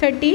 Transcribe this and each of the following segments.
30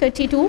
32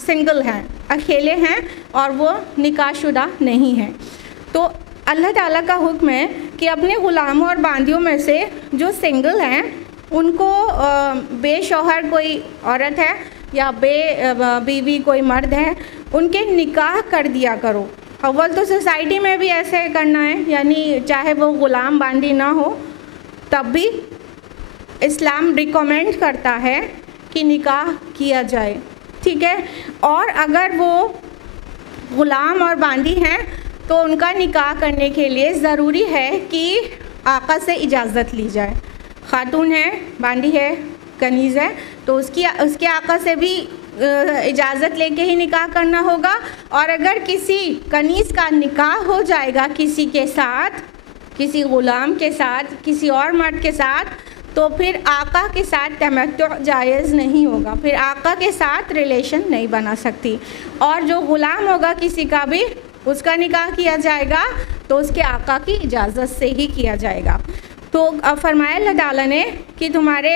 single ہیں، اکیلے ہیں اور وہ نکاح شدہ نہیں ہیں. تو اللہ تعالیٰ کا حکم ہے کہ اپنے غلاموں اور باندیوں میں سے جو سنگل ہیں ان کو بے شوہر کوئی عورت ہے یا بے بیوی کوئی مرد ہے ان کے نکاح کر دیا کرو. اول تو سوسائٹی میں بھی ایسے کرنا ہے، یعنی چاہے وہ غلام باندی نہ ہو تب بھی اسلام ریکمینڈ کرتا ہے کہ نکاح کیا جائے، ٹھیک ہے. اور اگر وہ غلام اور باندی ہیں تو ان کا نکاح کرنے کے لیے ضروری ہے کہ آقا سے اجازت لی جائے. خاتون ہے، باندی ہے، کنیز ہے تو اس کے آقا سے بھی اجازت لے کے ہی نکاح کرنا ہوگا. اور اگر کسی کنیز کا نکاح ہو جائے گا کسی کے ساتھ، کسی غلام کے ساتھ، کسی اور مرد کے ساتھ، تو پھر آقا کے ساتھ تمتع جائز نہیں ہوگا، پھر آقا کے ساتھ ریلیشن نہیں بنا سکتی. اور جو غلام ہوگا کسی کا بھی، اس کا نکاح کیا جائے گا تو اس کے آقا کی اجازت سے ہی کیا جائے گا. تو فرمایا اللہ تعالیٰ نے کہ تمہارے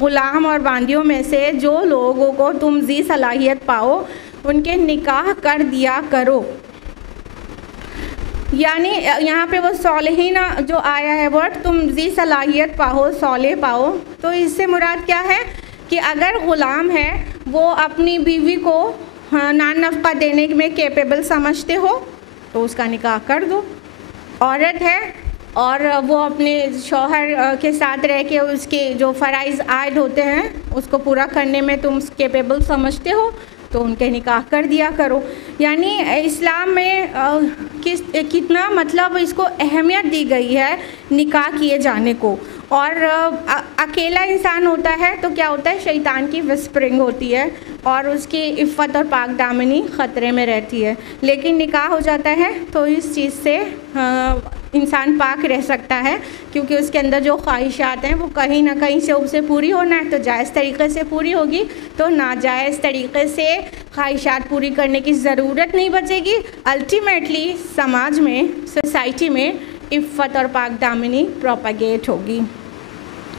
غلام اور باندیوں میں سے جو لوگوں کو تم ذی صلاحیت پاؤ ان کے نکاح کر دیا کرو. یعنی یہاں پہ وہ صالحین جو آیا ہے ورڈ، تم ذی صلاحیت پاؤ، صالح پاؤ، تو اس سے مراد کیا ہے کہ اگر غلام ہے وہ اپنی بیوی کو نان نفقہ دینے میں کیپیبل سمجھتے ہو تو اس کا نکاح کر دو. عورت ہے اور وہ اپنے شوہر کے ساتھ رہ کے اس کے جو فرائض عائد ہوتے ہیں اس کو پورا کرنے میں تم کیپیبل سمجھتے ہو تو ان کے نکاح کر دیا کرو. یعنی اسلام میں کتنا مطلب اس کو اہمیت دی گئی ہے نکاح کیے جانے کو. اور اکیلا انسان ہوتا ہے تو کیا ہوتا ہے، شیطان کی وسپرنگ ہوتی ہے اور اس کی عفت اور پاک دامنی خطرے میں رہتی ہے. لیکن نکاح ہو جاتا ہے تو اس چیز سے انسان پاک رہ سکتا ہے، کیونکہ اس کے اندر جو خواہشات ہیں وہ کہیں نہ کہیں سے اسے پوری ہونا ہے تو جائز طریقے سے پوری ہوگی، تو ناجائز طریقے سے خواہشات پوری کرنے کی ضرورت نہیں بچے گی. الٹیمیٹلی سماج میں، سوسائٹی میں عفت اور پاک دامنی پروپیگیٹ ہوگی.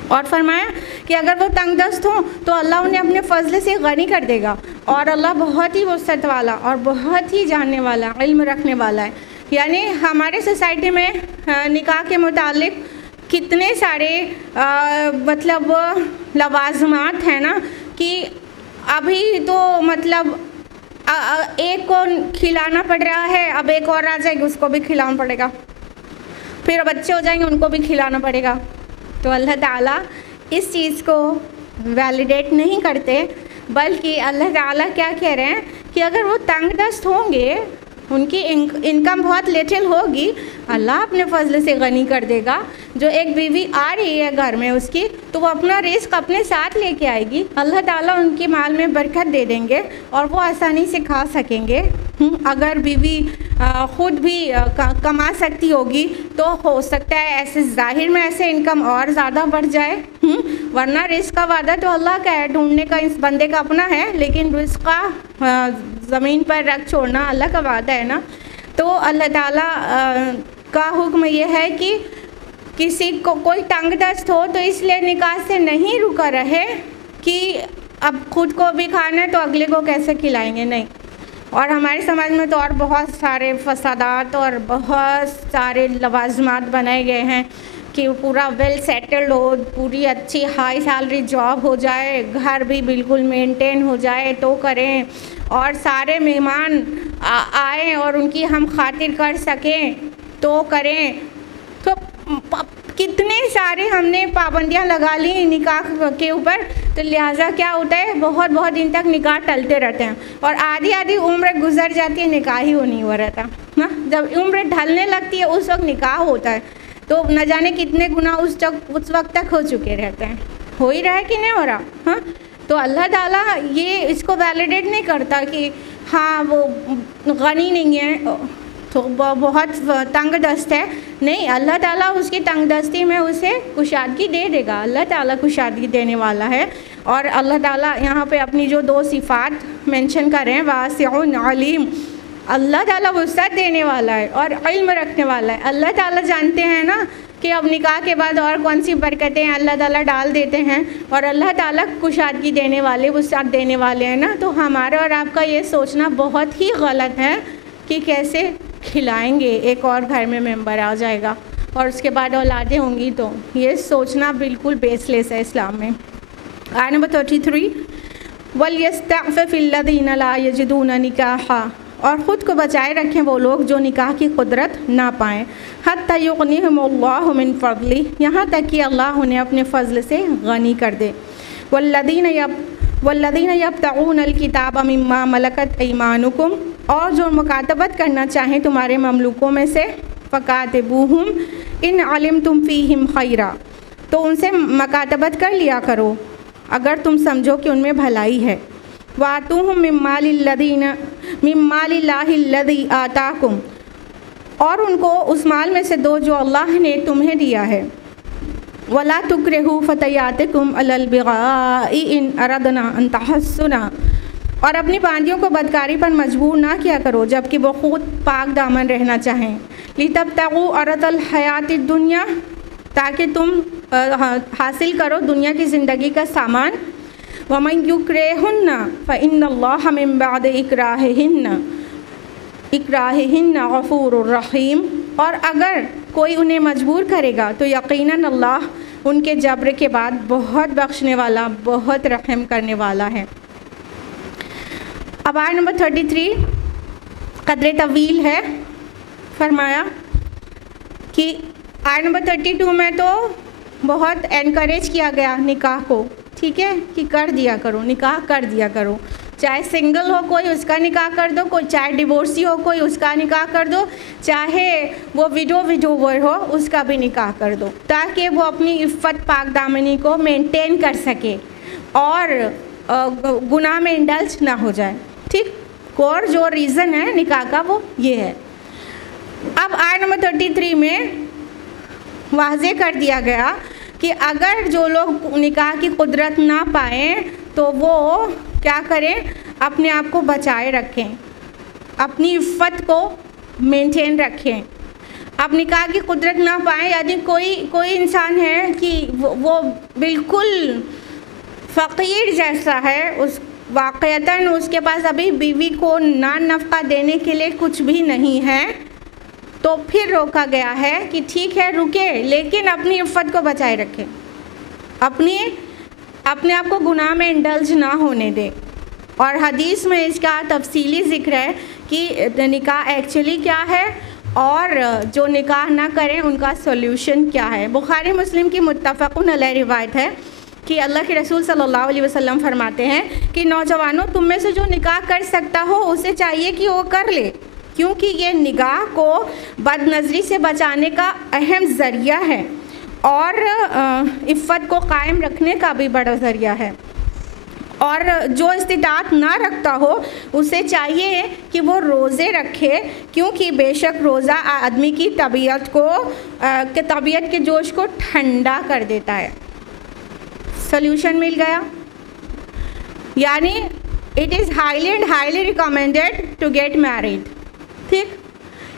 اور فرمایا کہ اگر وہ تنگ دست ہوں تو اللہ انہیں اپنے فضل سے غنی کر دے گا، اور اللہ بہت ہی وسعت والا اور بہت ہی جاننے والا، علم رکھنے والا ہے. یعنی ہمارے سوسائٹی میں نکاح کے متعلق کتنے سارے مطلب لوازمات ہیں نا، کہ ابھی تو مطلب ایک کو کھلانا پڑ رہا ہے، اب ایک اور آ جائے گی اس کو بھی کھلانا پڑے گا، پھر بچے ہو جائیں گے ان کو بھی کھلانا پڑے گا. تو اللہ تعالیٰ اس چیز کو ویلیڈیٹ نہیں کرتے، بلکہ اللہ تعالیٰ کیا کہہ رہے ہیں کہ اگر وہ تنگ دست ہوں گے، ان کی انکم بہت لیٹل ہوگی، اللہ اپنے فضل سے غنی کر دے گا. جو ایک بیوی آ رہی ہے گھر میں اس کی، تو وہ اپنا رزق اپنے ساتھ لے کے آئے گی، اللہ تعالیٰ ان کے مال میں برکت دے دیں گے اور وہ آسانی سے کھا سکیں گے. اگر بیوی خود بھی کما سکتی ہوگی تو ہو سکتا ہے ایسے ظاہر میں ایسے انکم اور زیادہ بڑھ جائے، ورنہ رزق کا وعدہ تو اللہ کا ہے، ڈھونڈنے کا اس بندے کا اپنا ہے، لیکن رزق کا زمین پر رکھ چھوڑنا اللہ کا وعدہ ہے نا. تو اللہ تعالیٰ کا حکم یہ ہے کہ کسی کو کوئی تنگ دست ہو تو اس لیے نکاح سے نہیں رکا رہے کہ اب خود کو بھی کھانا ہے تو اگلے کو کیسے کھلائیں گے، نہیں. اور ہمارے سماج میں تو اور بہت سارے فسادات اور بہت سارے لوازمات بنائے گئے ہیں کہ پورا ویل سیٹلڈ ہو، پوری اچھی ہائی سیلری جاب ہو جائے، گھر بھی بالکل مینٹین ہو جائے تو کریں، اور سارے مہمان آئیں اور ان کی ہم خاطر کر سکیں تو کریں. تو کتنے سارے ہم نے پابندیاں لگا لی نکاح کے اوپر، تو لہٰذا کیا ہوتا ہے بہت بہت دن تک نکاح ٹلتے رہتے ہیں اور آدھی عمر گزر جاتی ہے، نکاح ہی نہیں ہوا رہتا. جب عمر ڈھلنے لگتی ہے اس وقت نکاح ہوتا ہے، تو نہ جانے کتنے گناہ اس وقت تک ہو چکے رہتے ہیں. ہو ہی رہا ہے کہ نہیں ہو رہا؟ تو اللہ تعالیٰ یہ اس کو ویلیڈیٹ نہیں کرتا کہ ہاں وہ غنی نہیں ہے تو بہت تنگ دست ہے، نہیں. اللہ تعالیٰ اس کی تنگ دستی میں اسے کشادگی دے دے گا. اللہ تعالیٰ کشادگی دینے والا ہے. اور اللہ تعالیٰ یہاں پہ اپنی جو 2 صفات مینشن کر رہے ہیں، واسع علیم، اللہ تعالیٰ وسعت دینے والا ہے اور علم رکھنے والا ہے. اللہ تعالیٰ جانتے ہیں نا کہ اب نکاح کے بعد اور کون سی برکتیں اللہ تعالیٰ ڈال دیتے ہیں، اور اللہ تعالیٰ کشادگی دینے والے، وسعت دینے والے ہیں نا. تو ہمارا اور آپ کا یہ سوچنا بہت ہی غلط ہے کہ کیسے کھلائیں گے، ایک اور گھر میں ممبر آ جائے گا اور اس کے بعد اولادیں ہوں گی. تو یہ سوچنا بالکل بیس لیس ہے اسلام میں. آیت نمبر 33 وَلْيَسْتَعْفِفِ الَّذِينَ لَا يَجِدُونَ نِكَاحًا، اور خود کو بچائے رکھیں وہ لوگ جو نکاح کی قدرت نہ پائیں. حَتَّى يُغْنِيهُمُ اللَّهُ مِنْ فَضْلِهِ، یہاں تک کہ اللہ انہیں اپنے فضل سے غنی کر دے. وَالَّذِينَ يَبْتَغُونَ الْكِتَابَ مِمَّا مَلَكَتْ أَيْمَانُكُمْ، اور جو مکاتبت کرنا چاہیں تمہارے مملوکوں میں سے، فَكَاتِبُوهُمْ إِنْ عَلِمْتُمْ فِيهِمْ خَيْرًا، تو ان سے مکاتبت کر لیا کرو اگر تم سمجھو کہ ان میں بھلائی ہے. وَآتُوهُم مِّن مَّالِ اللَّهِ الَّذِي آتَاكُمْ، اور ان کو اس مال میں سے دو جو اللہ نے تمہیں دیا ہے. وَلَا تُكْرِهُوا فَتَيَاتِكُمْ عَلَى الْبِغَاءِ إِنْ أَرَدْنَا أَن تَحَصُّنَا، اور اپنی باندیوں کو بدکاری پر مجبور نہ کیا کرو جبکہ وہ خود پاک دامن رہنا چاہیں. لِتَبْتَغُوا عَرَضَ الْحَيَاةِ الدُّنْيَا، تاکہ تم حاصل کرو دنیا کی زندگی کا سامان. وَمَن يُكْرِهُنَّ فَإِنَّ اللَّهَ مِن بَعْدِ إِكْرَاهِهِنَّ غَفُورٌ رَحِيمٌ، اور اگر کوئی انہیں مجبور کرے گا تو یقیناً اللہ ان کے جبر کے بعد بہت بخشنے والا، بہت رحم کرنے والا ہے. اب آیت نمبر 33 قدر طویل ہے. فرمایا کہ آیت نمبر 32 میں تو بہت انکریج کیا گیا نکاح کو، ٹھیک ہے، کہ کر دیا کرو، نکاح کر دیا کرو. چاہے سنگل ہو کوئی اس کا نکاح کر دو، کوئی چاہے ڈیورسی ہو کوئی اس کا نکاح کر دو، چاہے وہ وڈوور ہو اس کا بھی نکاح کر دو، تاکہ وہ اپنی عفت پاک دامنی کو مینٹین کر سکے اور گناہ میں انڈلج نہ ہو جائے. ٹھیک، اور جو ریزن ہے نکاح کا وہ یہ ہے. اب آیت نمبر 33 میں واضح کر دیا گیا کہ اگر جو لوگ نکاح کی قدرت نہ پائیں تو وہ کیا کریں، اپنے آپ کو بچائے رکھیں، اپنی عفت کو مینٹین رکھیں. اب نکاح کی قدرت نہ پائیں یعنی کوئی انسان ہے کہ وہ بالکل فقیر جیسا ہے، اس واقعتاً اس کے پاس ابھی بیوی کو نان نفقہ دینے کے لیے کچھ بھی نہیں ہے، تو پھر روکا گیا ہے کہ ٹھیک ہے رکے لیکن اپنی عفت کو بچائے رکھے، اپنے آپ کو گناہ میں انڈلج نہ ہونے دے. اور حدیث میں اس کا تفصیلی ذکر ہے کہ نکاح ایکچولی کیا ہے اور جو نکاح نہ کریں ان کا سولوشن کیا ہے. بخاری مسلم کی متفقن علیہ روایت ہے کہ اللہ کے رسول صلی اللہ علیہ وسلم فرماتے ہیں کہ نوجوانوں تم میں سے جو نکاح کر سکتا ہو اسے چاہیے کہ وہ کر لے، کیونکہ یہ نگاہ کو بد نظری سے بچانے کا اہم ذریعہ ہے اور عفت کو قائم رکھنے کا بھی بڑا ذریعہ ہے. اور جو استطاعت نہ رکھتا ہو اسے چاہیے کہ وہ روزے رکھے، کیونکہ بے شک روزہ آدمی کی طبیعت کے جوش کو ٹھنڈا کر دیتا ہے. سلیوشن مل گیا، یعنی it is highly recommended to get married. ٹھیک،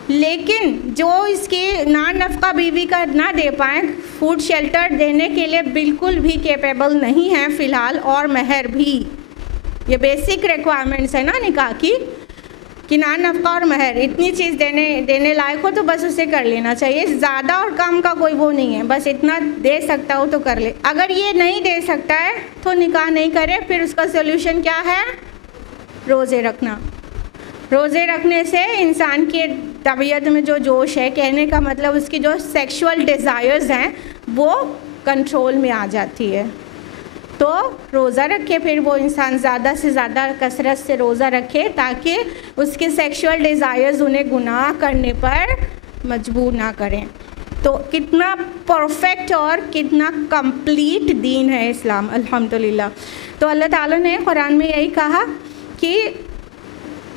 لیکن جو اس کی نان نفقہ بیوی کا نہ دے پائیں، فوڈ شیلٹر دینے کے لیے بالکل بھی کیپیبل نہیں ہیں فی الحال، اور مہر بھی، یہ بیسک ریکوائرمنٹس ہے نا نکاح کی کہ نان نفقہ اور مہر اتنی چیز دینے لائق ہو تو بس اسے کر لینا چاہیے. زیادہ اور کم کا کوئی وہ نہیں ہے، بس اتنا دے سکتا ہو تو کر لے. اگر یہ نہیں دے سکتا ہے تو نکاح نہیں کرے. پھر اس کا سولوشن کیا ہے؟ روزے رکھنا. روزے رکھنے سے انسان کی طبیعت میں جو جوش ہے، کہنے کا مطلب اس کی جو سیکشول ڈیزائرز ہیں وہ کنٹرول میں آ جاتی ہے. تو روزہ رکھے، پھر وہ انسان زیادہ سے زیادہ کثرت سے روزہ رکھے تاکہ اس کے سیکشول ڈیزائرز انہیں گناہ کرنے پر مجبور نہ کریں. تو کتنا پرفیکٹ اور کتنا کمپلیٹ دین ہے اسلام، الحمدللہ. تو اللہ تعالیٰ نے قرآن میں یہی کہا کہ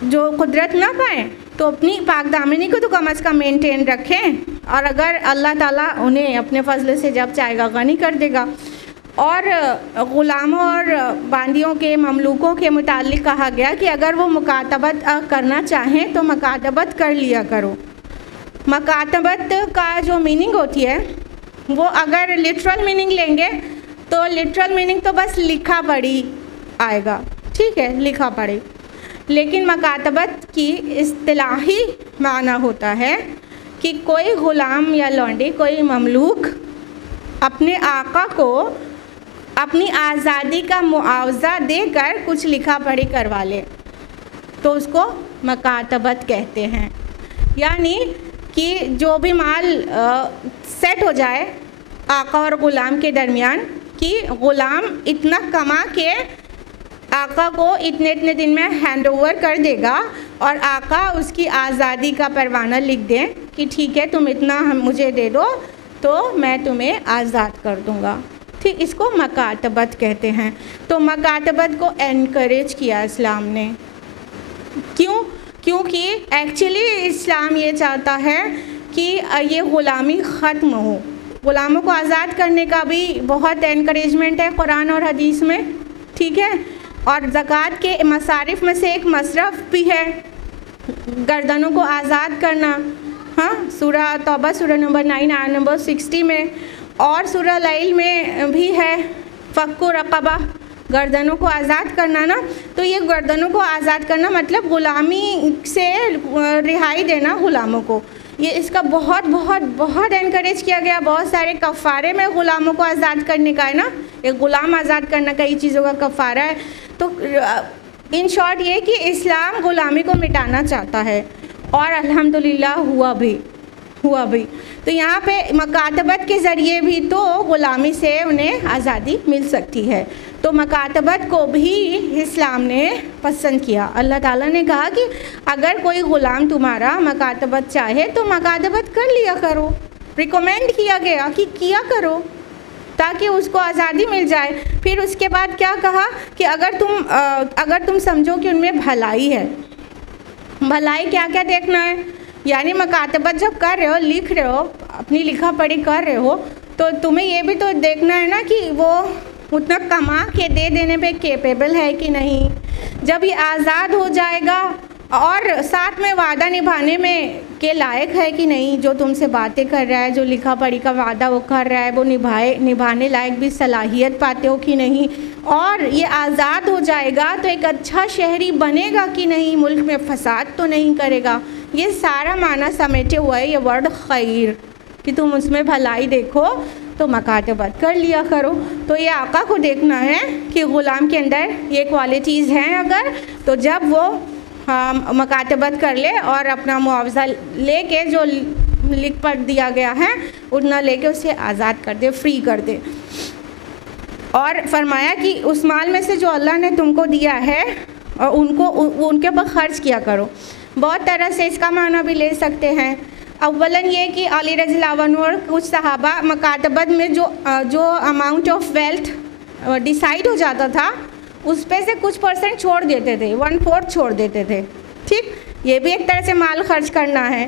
جو قدرت نہ پائیں تو اپنی پاک دامنی کو تو کم از کم مینٹین رکھیں، اور اگر اللہ تعالیٰ انہیں اپنے فضل سے جب چاہے گا غنی کر دے گا. اور غلاموں اور باندیوں کے مملوکوں کے متعلق کہا گیا کہ اگر وہ مکاتبت کرنا چاہیں تو مکاتبت کر لیا کرو. مکاتبت کا جو میننگ ہوتی ہے وہ اگر لٹرل میننگ لیں گے تو لٹرل میننگ تو بس لکھا پڑھی آئے گا، ٹھیک ہے، لکھا پڑھی. لیکن مکاتبت کی اصطلاحی معنی ہوتا ہے کہ کوئی غلام یا لونڈی، کوئی مملوک اپنے آقا کو اپنی آزادی کا معاوضہ دے کر کچھ لکھا پڑھی کروا لے تو اس کو مکاتبت کہتے ہیں. یعنی کہ جو بھی مال سیٹ ہو جائے آقا اور غلام کے درمیان، کہ غلام اتنا کما کے آقا کو اتنے دن میں ہینڈ اوور کر دے گا اور آقا اس کی آزادی کا پروانہ لکھ دیں کہ ٹھیک ہے تم اتنا مجھے دے دو تو میں تمہیں آزاد کر دوں گا. ٹھیک، اس کو مکاتبت کہتے ہیں. تو مکاتبت کو انکریج کیا اسلام نے. کیونکہ ایکچولی اسلام یہ چاہتا ہے کہ یہ غلامی ختم ہو. غلاموں کو آزاد کرنے کا بھی بہت انکریجمنٹ ہے قرآن اور حدیث میں، ٹھیک ہے. اور زکوٰۃ کے مصارف میں سے ایک مصرف بھی ہے گردنوں کو آزاد کرنا. ہاں، سورہ توبہ سورہ نمبر 9 آیت نمبر 60 میں، اور سورہ لیل میں بھی ہے فک رقبہ، گردنوں کو آزاد کرنا نا. تو یہ گردنوں کو آزاد کرنا مطلب غلامی سے رہائی دینا غلاموں کو. یہ اس کا بہت بہت بہت انکریج کیا گیا. بہت سارے کفارے میں غلاموں کو آزاد کرنے کا ہے نا. ایک غلام آزاد کرنا کئی چیزوں کا کفارہ ہے. تو ان شارٹ یہ کہ اسلام غلامی کو مٹانا چاہتا ہے اور الحمدللہ ہوا بھی. تو یہاں پہ مکاتبت کے ذریعے بھی تو غلامی سے انہیں آزادی مل سکتی ہے. تو مکاتبت کو بھی اسلام نے پسند کیا. اللہ تعالیٰ نے کہا کہ اگر کوئی غلام تمہارا مکاتبت چاہے تو مکاتبت کر لیا کرو. ریکمینڈ کیا گیا کہ کیا کرو تاکہ اس کو آزادی مل جائے. پھر اس کے بعد کیا کہا کہ اگر تم سمجھو کہ ان میں بھلائی ہے. بھلائی کیا کیا دیکھنا ہے؟ یعنی مکاتبت جب کر رہے ہو، لکھ رہے ہو، اپنی لکھا پڑھی کر رہے ہو تو تمہیں یہ بھی تو دیکھنا ہے نا کہ وہ اتنا کما کے دے دینے پہ کیپیبل ہے کہ نہیں. جب یہ آزاد ہو جائے گا اور ساتھ میں وعدہ نبھانے میں کے لائق ہے کہ نہیں، جو تم سے باتیں کر رہا ہے، جو لکھا پڑھی کا وعدہ وہ کر رہا ہے وہ نبھانے لائق بھی صلاحیت پاتے ہو کہ نہیں. اور یہ آزاد ہو جائے گا تو ایک اچھا شہری بنے گا کہ نہیں، ملک میں فساد تو نہیں کرے گا. یہ سارا معنی سمیٹے ہوا ہے یہ ورڈ خیر، کہ تم اس میں بھلائی دیکھو تو مکاتبت کر لیا کرو. تو یہ آقا کو دیکھنا ہے کہ غلام کے اندر یہ کوالٹیز ہیں اگر، تو جب وہ مکاتبت کر لے اور اپنا معاوضہ لے کے جو لکھ پڑھ دیا گیا ہے اتنا لے کے اسے آزاد کر دے، فری کر دے. اور فرمایا کہ اس مال میں سے جو اللہ نے تم کو دیا ہے ان کے اوپر خرچ کیا کرو. بہت طرح سے اس کا معنی بھی لے سکتے ہیں. اولاً یہ کہ علی رضی اللہ عنہ اور کچھ صحابہ مکاتبت میں جو اماؤنٹ آف ویلتھ ڈیسائیڈ ہو جاتا تھا اس پہ سے کچھ پرسنٹ چھوڑ دیتے تھے، 1/4 چھوڑ دیتے تھے. ٹھیک، یہ بھی ایک طرح سے مال خرچ کرنا ہے.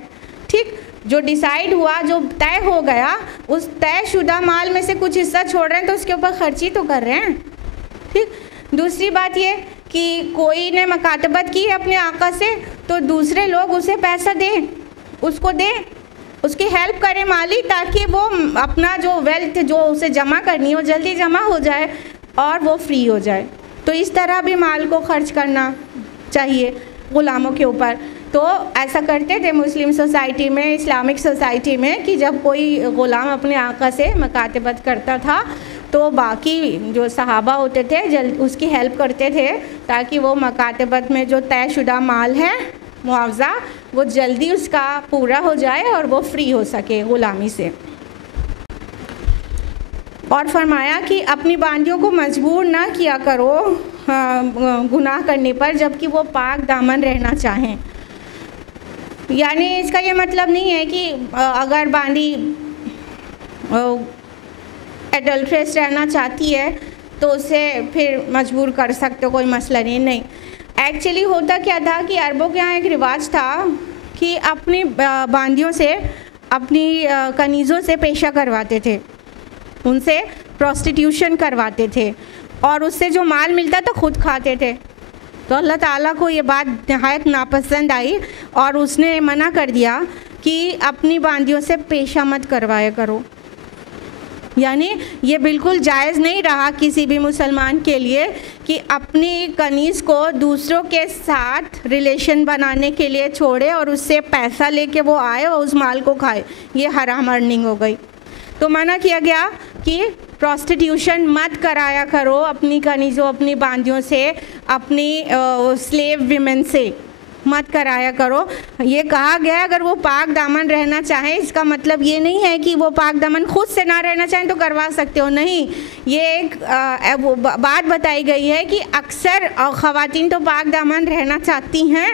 ٹھیک، جو ڈیسائیڈ ہوا، جو طے ہو گیا، اس طے شدہ مال میں سے کچھ حصہ چھوڑ رہے ہیں تو اس کے اوپر خرچی تو کر رہے ہیں. ٹھیک. دوسری بات یہ کہ کوئی نے مکاتبت کی ہے اپنے آقا سے تو دوسرے لوگ اسے پیسہ دیں، اس کو دیں، اس کی ہیلپ کریں مالی، تاکہ وہ اپنا جو ویلتھ جو اسے جمع کرنی ہے وہ جلدی جمع ہو جائے اور وہ فری ہو جائے. تو اس طرح بھی مال کو خرچ کرنا چاہیے غلاموں کے اوپر. تو ایسا کرتے تھے مسلم سوسائٹی میں، اسلامک سوسائٹی میں، کہ جب کوئی غلام اپنے آقا سے مکاتبت کرتا تھا تو باقی جو صحابہ ہوتے تھے اس کی ہیلپ کرتے تھے تاکہ وہ مکاتبت میں جو طے شدہ مال ہے معاوضہ وہ جلدی اس کا پورا ہو جائے اور وہ فری ہو سکے غلامی سے. اور فرمایا کہ اپنی باندیوں کو مجبور نہ کیا کرو گناہ کرنے پر جبکہ وہ پاک دامن رہنا چاہیں. یعنی اس کا یہ مطلب نہیں ہے کہ اگر باندی ایڈلٹریس رہنا چاہتی ہے تو اسے پھر مجبور کر سکتے ہو، کوئی مسئلہ نہیں. ایکچولی ہوتا کیا تھا کہ عربوں کے یہاں ایک رواج تھا کہ اپنی باندیوں سے، اپنی کنیزوں سے پیشہ کرواتے تھے، ان سے پروسٹیٹیوشن کرواتے تھے اور اس سے جو مال ملتا تھا خود کھاتے تھے. تو اللہ تعالیٰ کو یہ بات نہایت ناپسند آئی اور اس نے منع کر دیا کہ اپنی باندیوں سے پیشہ مت کروایا کرو. یعنی یہ بالکل جائز نہیں رہا کسی بھی مسلمان کے لیے کہ اپنی کنیز کو دوسروں کے ساتھ ریلیشن بنانے کے لیے چھوڑے اور اس سے پیسہ لے کے وہ آئے اور اس مال کو کھائے. یہ حرام ارننگ ہو گئی. تو منع کیا گیا کہ پروسٹیٹیوشن مت کرایا کرو اپنی کنیزوں اپنی باندیوں سے, اپنی سلیو ویمن سے مت کرایا کرو. یہ کہا گیا اگر وہ پاک دامن رہنا چاہیں, اس کا مطلب یہ نہیں ہے کہ وہ پاک دامن خود سے نہ رہنا چاہیں تو کروا سکتے ہو, نہیں. یہ ایک بات بتائی گئی ہے کہ اکثر خواتین تو پاک دامن رہنا چاہتی ہیں,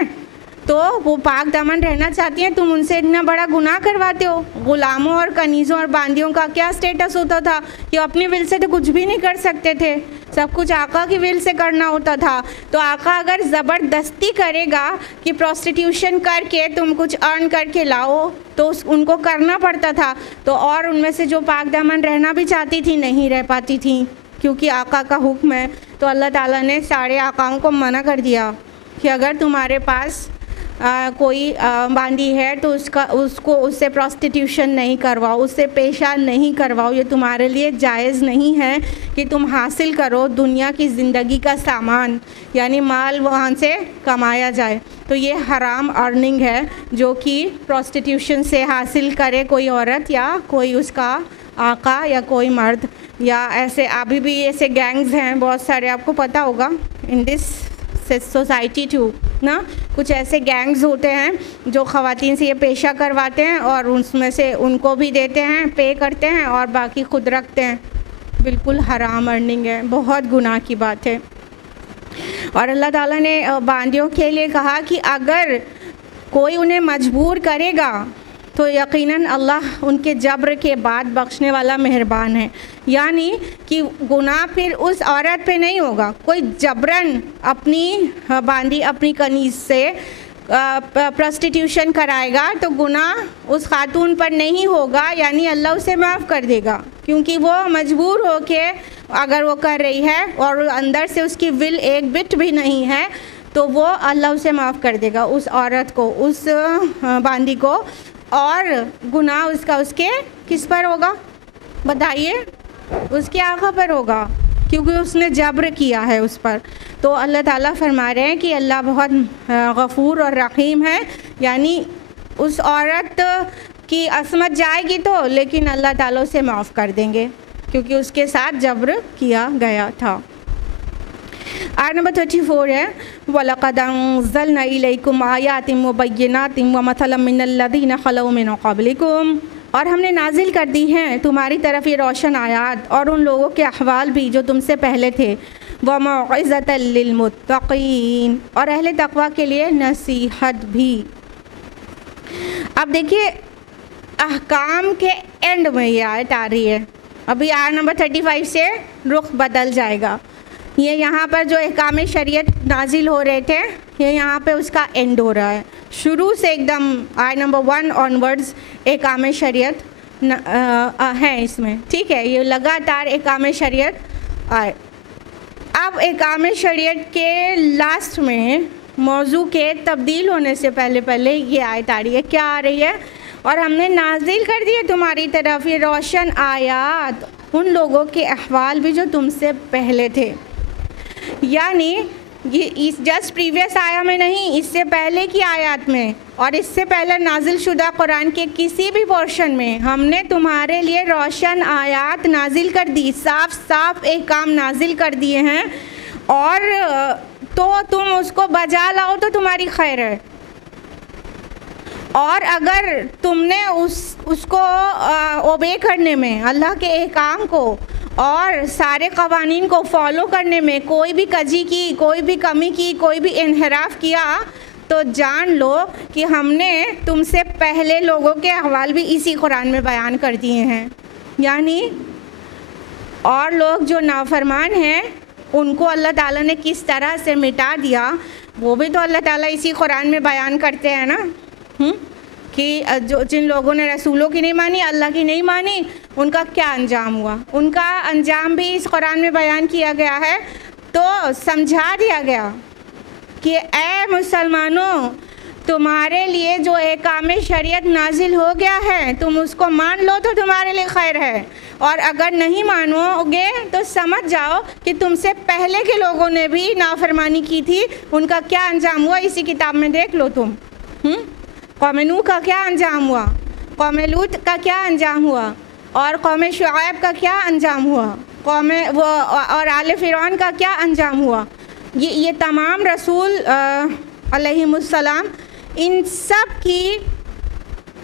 تو وہ پاک دامن رہنا چاہتی ہیں, تم ان سے اتنا بڑا گناہ کرواتے ہو. غلاموں اور کنیزوں اور باندیوں کا کیا سٹیٹس ہوتا تھا کہ اپنی ول سے تو کچھ بھی نہیں کر سکتے تھے, سب کچھ آقا کی ول سے کرنا ہوتا تھا. تو آقا اگر زبردستی کرے گا کہ پروسٹیٹیوشن کر کے تم کچھ ارن کر کے لاؤ تو ان کو کرنا پڑتا تھا. تو اور ان میں سے جو پاک دامن رہنا بھی چاہتی تھی نہیں رہ پاتی تھیں کیونکہ آقا کا حکم ہے. تو اللہ تعالیٰ نے سارے آقاؤں کو منع کر دیا کہ اگر تمہارے پاس کوئی باندی ہے تو اس سے پروسٹیٹیوشن نہیں کرواؤ, اس سے پیشہ نہیں کرواؤ. یہ تمہارے لیے جائز نہیں ہے کہ تم حاصل کرو دنیا کی زندگی کا سامان, یعنی مال وہاں سے کمایا جائے. تو یہ حرام ارننگ ہے جو کہ پروسٹیٹیوشن سے حاصل کرے کوئی عورت یا کوئی اس کا آقا یا کوئی مرد, یا ایسے ابھی بھی ایسے گینگز ہیں بہت سارے, آپ کو پتہ ہوگا ان دس سوسائٹی ٹو نا, کچھ ایسے گینگز ہوتے ہیں جو خواتین سے یہ پیشہ کرواتے ہیں اور اس میں سے ان کو بھی دیتے ہیں, پے کرتے ہیں اور باقی خود رکھتے ہیں. بالکل حرام ارننگ ہے, بہت گناہ کی بات ہے. اور اللہ تعالیٰ نے باندیوں کے لیے کہا کہ اگر کوئی انہیں مجبور کرے گا تو یقیناً اللہ ان کے جبر کے بعد بخشنے والا مہربان ہے. یعنی کہ گناہ پھر اس عورت پہ نہیں ہوگا, کوئی جبراً اپنی باندی اپنی کنیز سے پروسٹیٹیوشن کرائے گا تو گناہ اس خاتون پر نہیں ہوگا, یعنی اللہ اسے معاف کر دے گا کیونکہ وہ مجبور ہو کے اگر وہ کر رہی ہے اور اندر سے اس کی ول ایک بٹ بھی نہیں ہے تو وہ اللہ اسے معاف کر دے گا, اس عورت کو, اس باندی کو. اور گناہ اس کے کس پر ہوگا بتائیے؟ اس کے آقا پر ہوگا کیونکہ اس نے جبر کیا ہے اس پر. تو اللہ تعالیٰ فرما رہے ہیں کہ اللہ بہت غفور اور رحیم ہے, یعنی اس عورت کی عصمت جائے گی تو لیکن اللہ تعالیٰ اسے معاف کر دیں گے کیونکہ اس کے ساتھ جبر کیا گیا تھا. آیت نمبر 34 ہے وَلَقَدْ أَنزَلْنَا إِلَيْكُمْ آيَاتٍ مُبَيِّنَاتٍ وَمَثَلًا مِّنَ الَّذِينَ خَلَوْا مِن قَبْلِكُمْ, اور ہم نے نازل کر دی ہیں تمہاری طرف یہ روشن آیات اور ان لوگوں کے احوال بھی جو تم سے پہلے تھے. وَمَوْعِظَةً لِّلْمُتَّقِينَ, اور اہل تقویٰ کے لیے نصیحت بھی. اب دیکھیے احکام کے اینڈ میں یہ آیت آ رہی ہے, ابھی آیت نمبر 35 سے رخ بدل جائے گا. یہ یہاں پر جو احکام شریعت نازل ہو رہے تھے یہ یہاں پہ اس کا اینڈ ہو رہا ہے. شروع سے ایک دم آیت نمبر 1 آنورڈز احکام شریعت ہیں اس میں, ٹھیک ہے, یہ لگاتار احکام شریعت آئے. اب احکام شریعت کے لاسٹ میں موضوع کے تبدیل ہونے سے پہلے یہ آیت آ رہی ہے. کیا آ رہی ہے؟ اور ہم نے نازل کر دی ہے تمہاری طرف یہ روشن آیات ان لوگوں کے احوال بھی جو تم سے پہلے تھے. یعنی یہ جسٹ پریویس آیا میں نہیں, اس سے پہلے کی آیات میں اور اس سے پہلے نازل شدہ قرآن کے کسی بھی پورشن میں ہم نے تمہارے لیے روشن آیات نازل کر دی, صاف صاف احکام نازل کر دیے ہیں, اور تو تم اس کو بجا لاؤ تو تمہاری خیر ہے. اور اگر تم نے اس کو اوبے کرنے میں, اللہ کے احکام کو اور سارے قوانین کو فالو کرنے میں کوئی بھی کجی کی, کوئی بھی کمی کی, کوئی بھی انحراف کیا تو جان لو کہ ہم نے تم سے پہلے لوگوں کے احوال بھی اسی قرآن میں بیان کر دیے ہیں. یعنی اور لوگ جو نافرمان ہیں ان کو اللہ تعالیٰ نے کس طرح سے مٹا دیا وہ بھی تو اللہ تعالیٰ اسی قرآن میں بیان کرتے ہیں نا, کہ جن لوگوں نے رسولوں کی نہیں مانی, اللہ کی نہیں مانی, ان کا کیا انجام ہوا. ان کا انجام بھی اس قرآن میں بیان کیا گیا ہے. تو سمجھا دیا گیا کہ اے مسلمانوں تمہارے لیے جو احکام شریعت نازل ہو گیا ہے تم اس کو مان لو تو تمہارے لیے خیر ہے، اور اگر نہیں مانو گے تو سمجھ جاؤ کہ تم سے پہلے کے لوگوں نے بھی نافرمانی کی تھی، ان کا کیا انجام ہوا اسی کتاب میں دیکھ لو تم۔ قوم نوح کا کیا انجام ہوا، قوم لوط کا کیا انجام ہوا، اور قوم شعیب کا کیا انجام ہوا، اور آل فرعون کا کیا انجام ہوا۔ یہ تمام رسول علیہم السلام، ان سب کی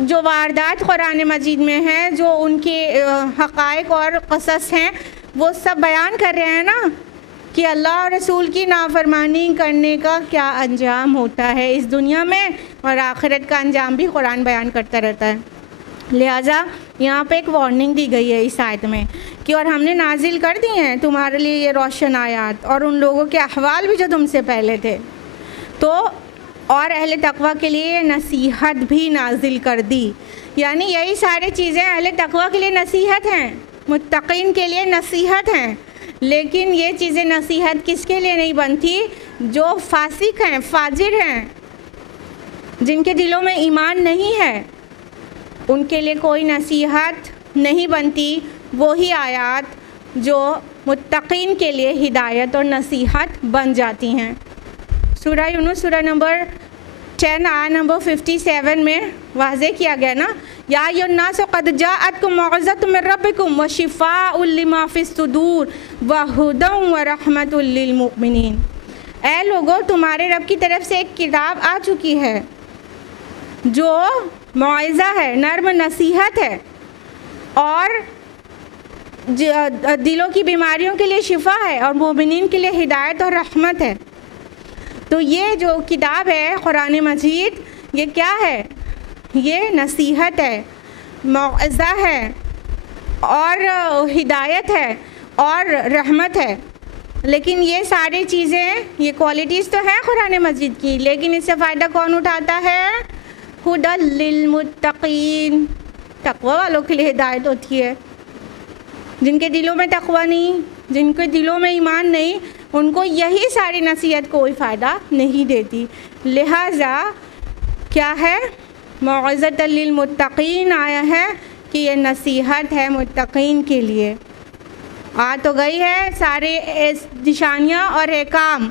جو واردات قرآن مجید میں ہیں، جو ان کے حقائق اور قصص ہیں، وہ سب بیان کر رہے ہیں نا کہ اللہ اور رسول کی نافرمانی کرنے کا کیا انجام ہوتا ہے اس دنیا میں، اور آخرت کا انجام بھی قرآن بیان کرتا رہتا ہے۔ لہٰذا یہاں پہ ایک وارننگ دی گئی ہے اس آیت میں کہ اور ہم نے نازل کر دی ہیں تمہارے لیے یہ روشن آیات، اور ان لوگوں کے احوال بھی جو تم سے پہلے تھے، تو اور اہل تقویٰ کے لیے نصیحت بھی نازل کر دی۔ یعنی یہی ساری چیزیں اہل تقویٰ کے لیے نصیحت ہیں، متقین کے لیے نصیحت ہیں، لیکن یہ چیزیں نصیحت کس کے لیے نہیں بنتی؟ جو فاسق ہیں، فاجر ہیں، جن کے دلوں میں ایمان نہیں ہے، ان کے لیے کوئی نصیحت نہیں بنتی۔ وہی آیات جو متقین کے لیے ہدایت اور نصیحت بن جاتی ہیں۔ سورہ یونس سورہ نمبر 10 آیت نمبر 57 میں واضح کیا گیا نا، یا ایھا الناس قد جاءتکم موعظۃ من ربکم وشفاء لما فی الصدور وہدی ورحمۃ للمؤمنین۔ اے لوگو، تمہارے رب کی طرف سے ایک کتاب آ چکی ہے جو موعظہ ہے، نرم نصیحت ہے، اور دلوں کی بیماریوں کے لیے شفا ہے، اور مومنین کے لیے ہدایت اور رحمت ہے۔ تو یہ جو کتاب ہے قرآن مجید، یہ کیا ہے؟ یہ نصیحت ہے، موعظہ ہے، اور ہدایت ہے، اور رحمت ہے۔ لیکن یہ ساری چیزیں، یہ کوالٹیز تو ہیں قرآن مجید کی، لیکن اس سے فائدہ کون اٹھاتا ہے؟ ہدی للمتقین، تقوی والوں کے لیے ہدایت ہوتی ہے۔ جن کے دلوں میں تقوی نہیں، جن کے دلوں میں ایمان نہیں، ان کو یہی ساری نصیحت کوئی فائدہ نہیں دیتی۔ لہٰذا کیا ہے؟ موعظۃ للمتقین آیا ہے کہ یہ نصیحت ہے متقین کے لیے۔ آ تو گئی ہے سارے نشانیاں اور احکام،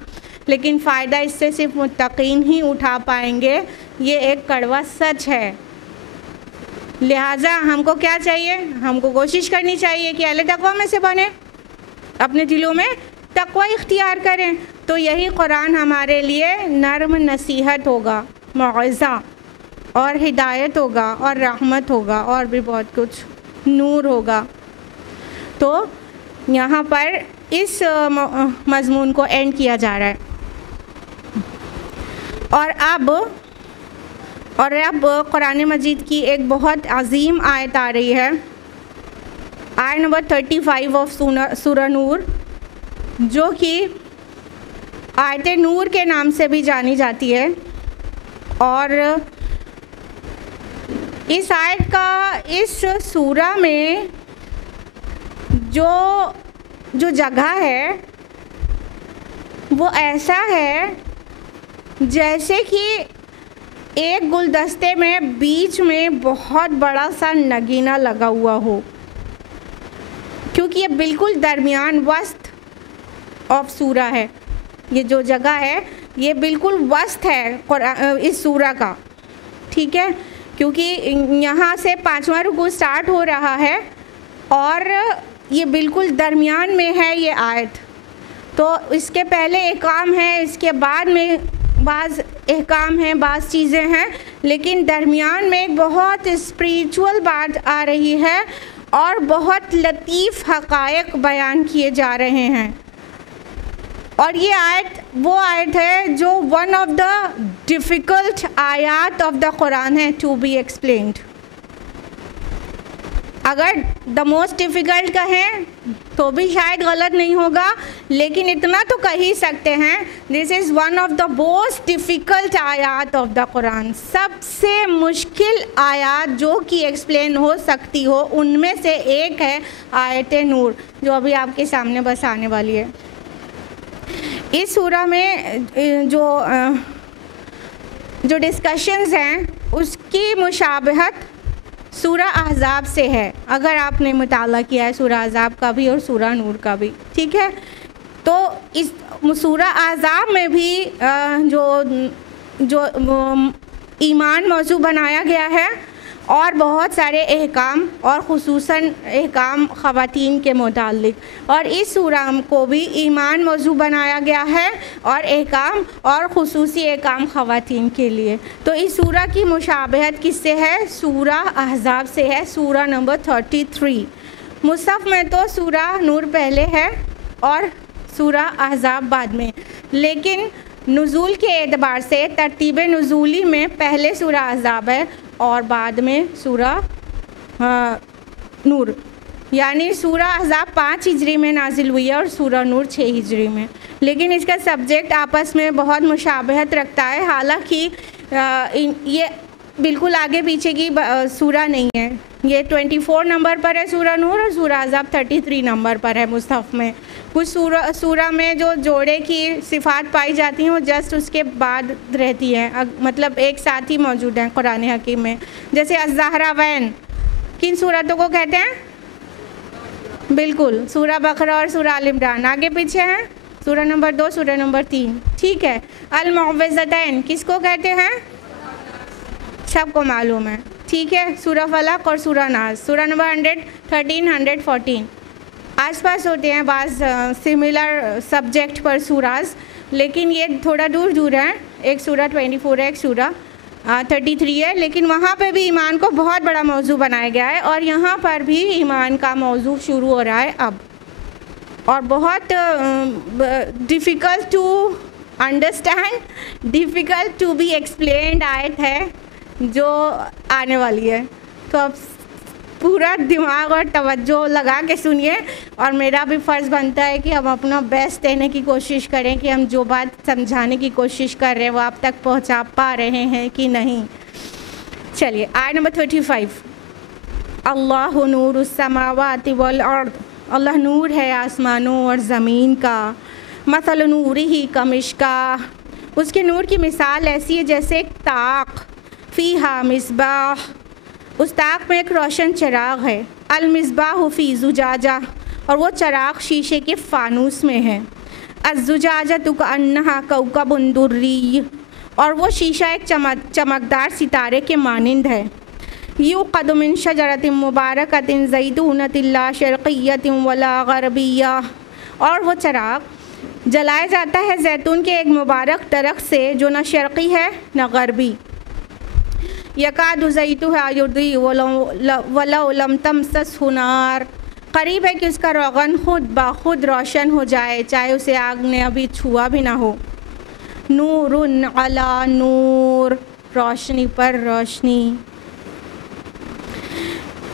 لیکن فائدہ اس سے صرف متقین ہی اٹھا پائیں گے، یہ ایک کڑوا سچ ہے۔ لہٰذا ہم کو کیا چاہیے؟ ہم کو کوشش کرنی چاہیے کہ اہل تقویٰ میں سے بنیں، اپنے دلوں میں تقوی اختیار کریں، تو یہی قرآن ہمارے لیے نرم نصیحت ہوگا، موعظہ اور ہدایت ہوگا، اور رحمت ہوگا، اور بھی بہت کچھ، نور ہوگا۔ تو یہاں پر اس مضمون کو اینڈ کیا جا رہا ہے۔ اور اب قرآن مجید کی ایک بہت عظیم آیت آ رہی ہے، آیت نمبر 35 آف سورہ نور، جو کہ آیت نور کے نام سے بھی جانی جاتی ہے۔ اور اس آیت کا اس سورہ میں جو جگہ ہے وہ ایسا ہے جیسے کہ ایک گلدستے میں بیچ میں بہت بڑا سا نگینہ لگا ہوا ہو، کیونکہ یہ بالکل درمیان وسط آف سورہ ہے۔ یہ جو جگہ ہے یہ بالکل وسط ہے اس سورہ کا، ٹھیک ہے، کیونکہ یہاں سے 5واں رکوع سٹارٹ ہو رہا ہے، اور یہ بالکل درمیان میں ہے یہ آیت۔ تو اس کے پہلے احکام ہے، اس کے بعد میں بعض احکام ہیں، بعض چیزیں ہیں، لیکن درمیان میں ایک بہت اسپریچول بات آ رہی ہے، اور بہت لطیف حقائق بیان کیے جا رہے ہیں۔ اور یہ آیت وہ آیت ہے جو ون آف دا ڈیفیکلٹ آیات آف دا قرآن ہے ٹو بی ایکسپلینڈ۔ اگر دا موسٹ ڈیفیکلٹ کہیں تو بھی شاید غلط نہیں ہوگا، لیکن اتنا تو کہہ ہی سکتے ہیں this is one of the most difficult آیات آف دا قرآن۔ سب سے مشکل آیات جو کہ ایکسپلین ہو سکتی ہو ان میں سے ایک ہے آیت نور، جو ابھی آپ کے سامنے بس آنے والی ہے۔ اس سورہ میں جو جو ڈسکشنز ہیں اس کی مشابہت سورہ احزاب سے ہے، اگر آپ نے مطالعہ کیا ہے سورہ احزاب کا بھی اور سورہ نور کا بھی، ٹھیک ہے. تو اس سورہ احزاب میں بھی جو ایمان موضوع بنایا گیا ہے اور بہت سارے احکام اور خصوصاً احکام خواتین کے متعلق، اور اس سورہ کو بھی ایمان موضوع بنایا گیا ہے اور احکام اور خصوصی احکام خواتین کے لیے. تو اس سورہ کی مشابہت کس سے ہے؟ سورہ احزاب سے ہے، سورہ نمبر 33. مصحف میں تو سورہ نور پہلے ہے اور سورہ احزاب بعد میں، لیکن نزول کے اعتبار سے ترتیب نزولی میں پہلے سورہ احزاب ہے اور بعد میں سورہ نور، یعنی سورہ احزاب 5 ہجری میں نازل ہوئی ہے اور سورہ نور 6 ہجری میں، لیکن اس کا سبجیکٹ آپس میں بہت مشابہت رکھتا ہے، حالانکہ یہ بالکل آگے پیچھے کی سورہ نہیں ہے. یہ 24 نمبر پر ہے سورہ نور اور سورہ احزاب 33 نمبر پر ہے مصحف میں. کچھ سورہ میں جو جوڑے کی صفات پائی جاتی ہیں وہ جسٹ اس کے بعد رہتی ہیں، مطلب ایک ساتھ ہی موجود ہیں قرآن حکیم میں. جیسے الزہراوین کن صورتوں کو کہتے ہیں؟ بالکل سورہ بقرہ اور سورہ آل عمران. آگے پیچھے ہیں سورہ نمبر 2 سورہ نمبر 3، ٹھیک ہے. المعوذتین کس کو کہتے ہیں؟ سب کو معلوم ہے، ٹھیک ہے. سورہ فلق اور سورہ ناس، سورہ نمبر 113 114. آس پاس ہوتے ہیں بعض سملر سبجیکٹ پر سوراز، لیکن یہ تھوڑا دور دور ہے. ایک سورہ 24 ہے، ایک سورہ 33 ہے، لیکن وہاں پہ بھی ایمان کو بہت بڑا موضوع بنایا گیا ہے اور یہاں پر بھی ایمان کا موضوع شروع ہو رہا ہے اب، اور بہت difficult to understand, difficult to be explained آیت ہے جو آنے والی ہے. تو اب پورا دماغ اور توجہ لگا کے سنیے، اور میرا بھی فرض بنتا ہے کہ ہم اپنا بیسٹ دینے کی کوشش کریں کہ ہم جو بات سمجھانے کی کوشش کر رہے ہیں وہ آپ تک پہنچا پا رہے ہیں کہ نہیں. چلیے آیت نمبر 35. اللہ نور السماوات والارض، اللہ نور ہے آسمانوں اور زمین کا. مثل نورہ کمشکاہ، اس کے نور کی مثال ایسی ہے جیسے ایک طاق. فیہا مصباح، اس طاق میں ایک روشن چراغ ہے. المصباح فی زجاجہ، اور وہ چراغ شیشے کے فانوس میں ہے. الزجاجۃ کأنہا کوکب دری، اور وہ شیشہ ایک چمکدار ستارے کے مانند ہے. یوقد من شجرۃ مبارکۃ زیتونۃ لا شرقیۃ ولا غربیہ، اور وہ چراغ جلایا جاتا ہے زیتون کے ایک مبارک درخت سے جو نہ شرقی ہے نہ غربی. یکاد زیتها یضیء ولو لم تمسسہ نار، قریب ہے کہ اس کا روغن خود بخود روشن ہو جائے چاہے اسے آگ نے ابھی چھوا بھی نہ ہو. نور علی نور، روشنی پر روشنی.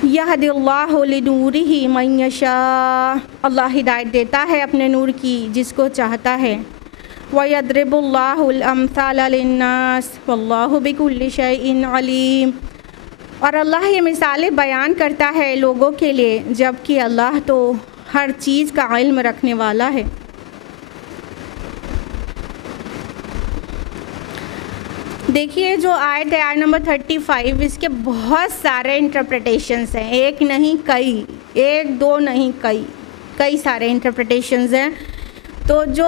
یہدی اللہ لنورہ من یشاء، اللہ ہدایت دیتا ہے اپنے نور کی جس کو چاہتا ہے. وَيَضْرِبُ اللَّهُ الْأَمْثَالَ لِلنَّاسِ وَاللَّهُ بِكُلِّ شَيْءٍ عَلِيمٌ، اور اللہ یہ مثالیں بیان کرتا ہے لوگوں کے لیے جبکہ اللہ تو ہر چیز کا علم رکھنے والا ہے. دیکھیے جو آیت ہے آیت نمبر 35، اس کے بہت سارے انٹرپریٹیشنز ہیں، ایک نہیں کئی، ایک دو نہیں کئی سارے انٹرپریٹیشنز ہیں. تو جو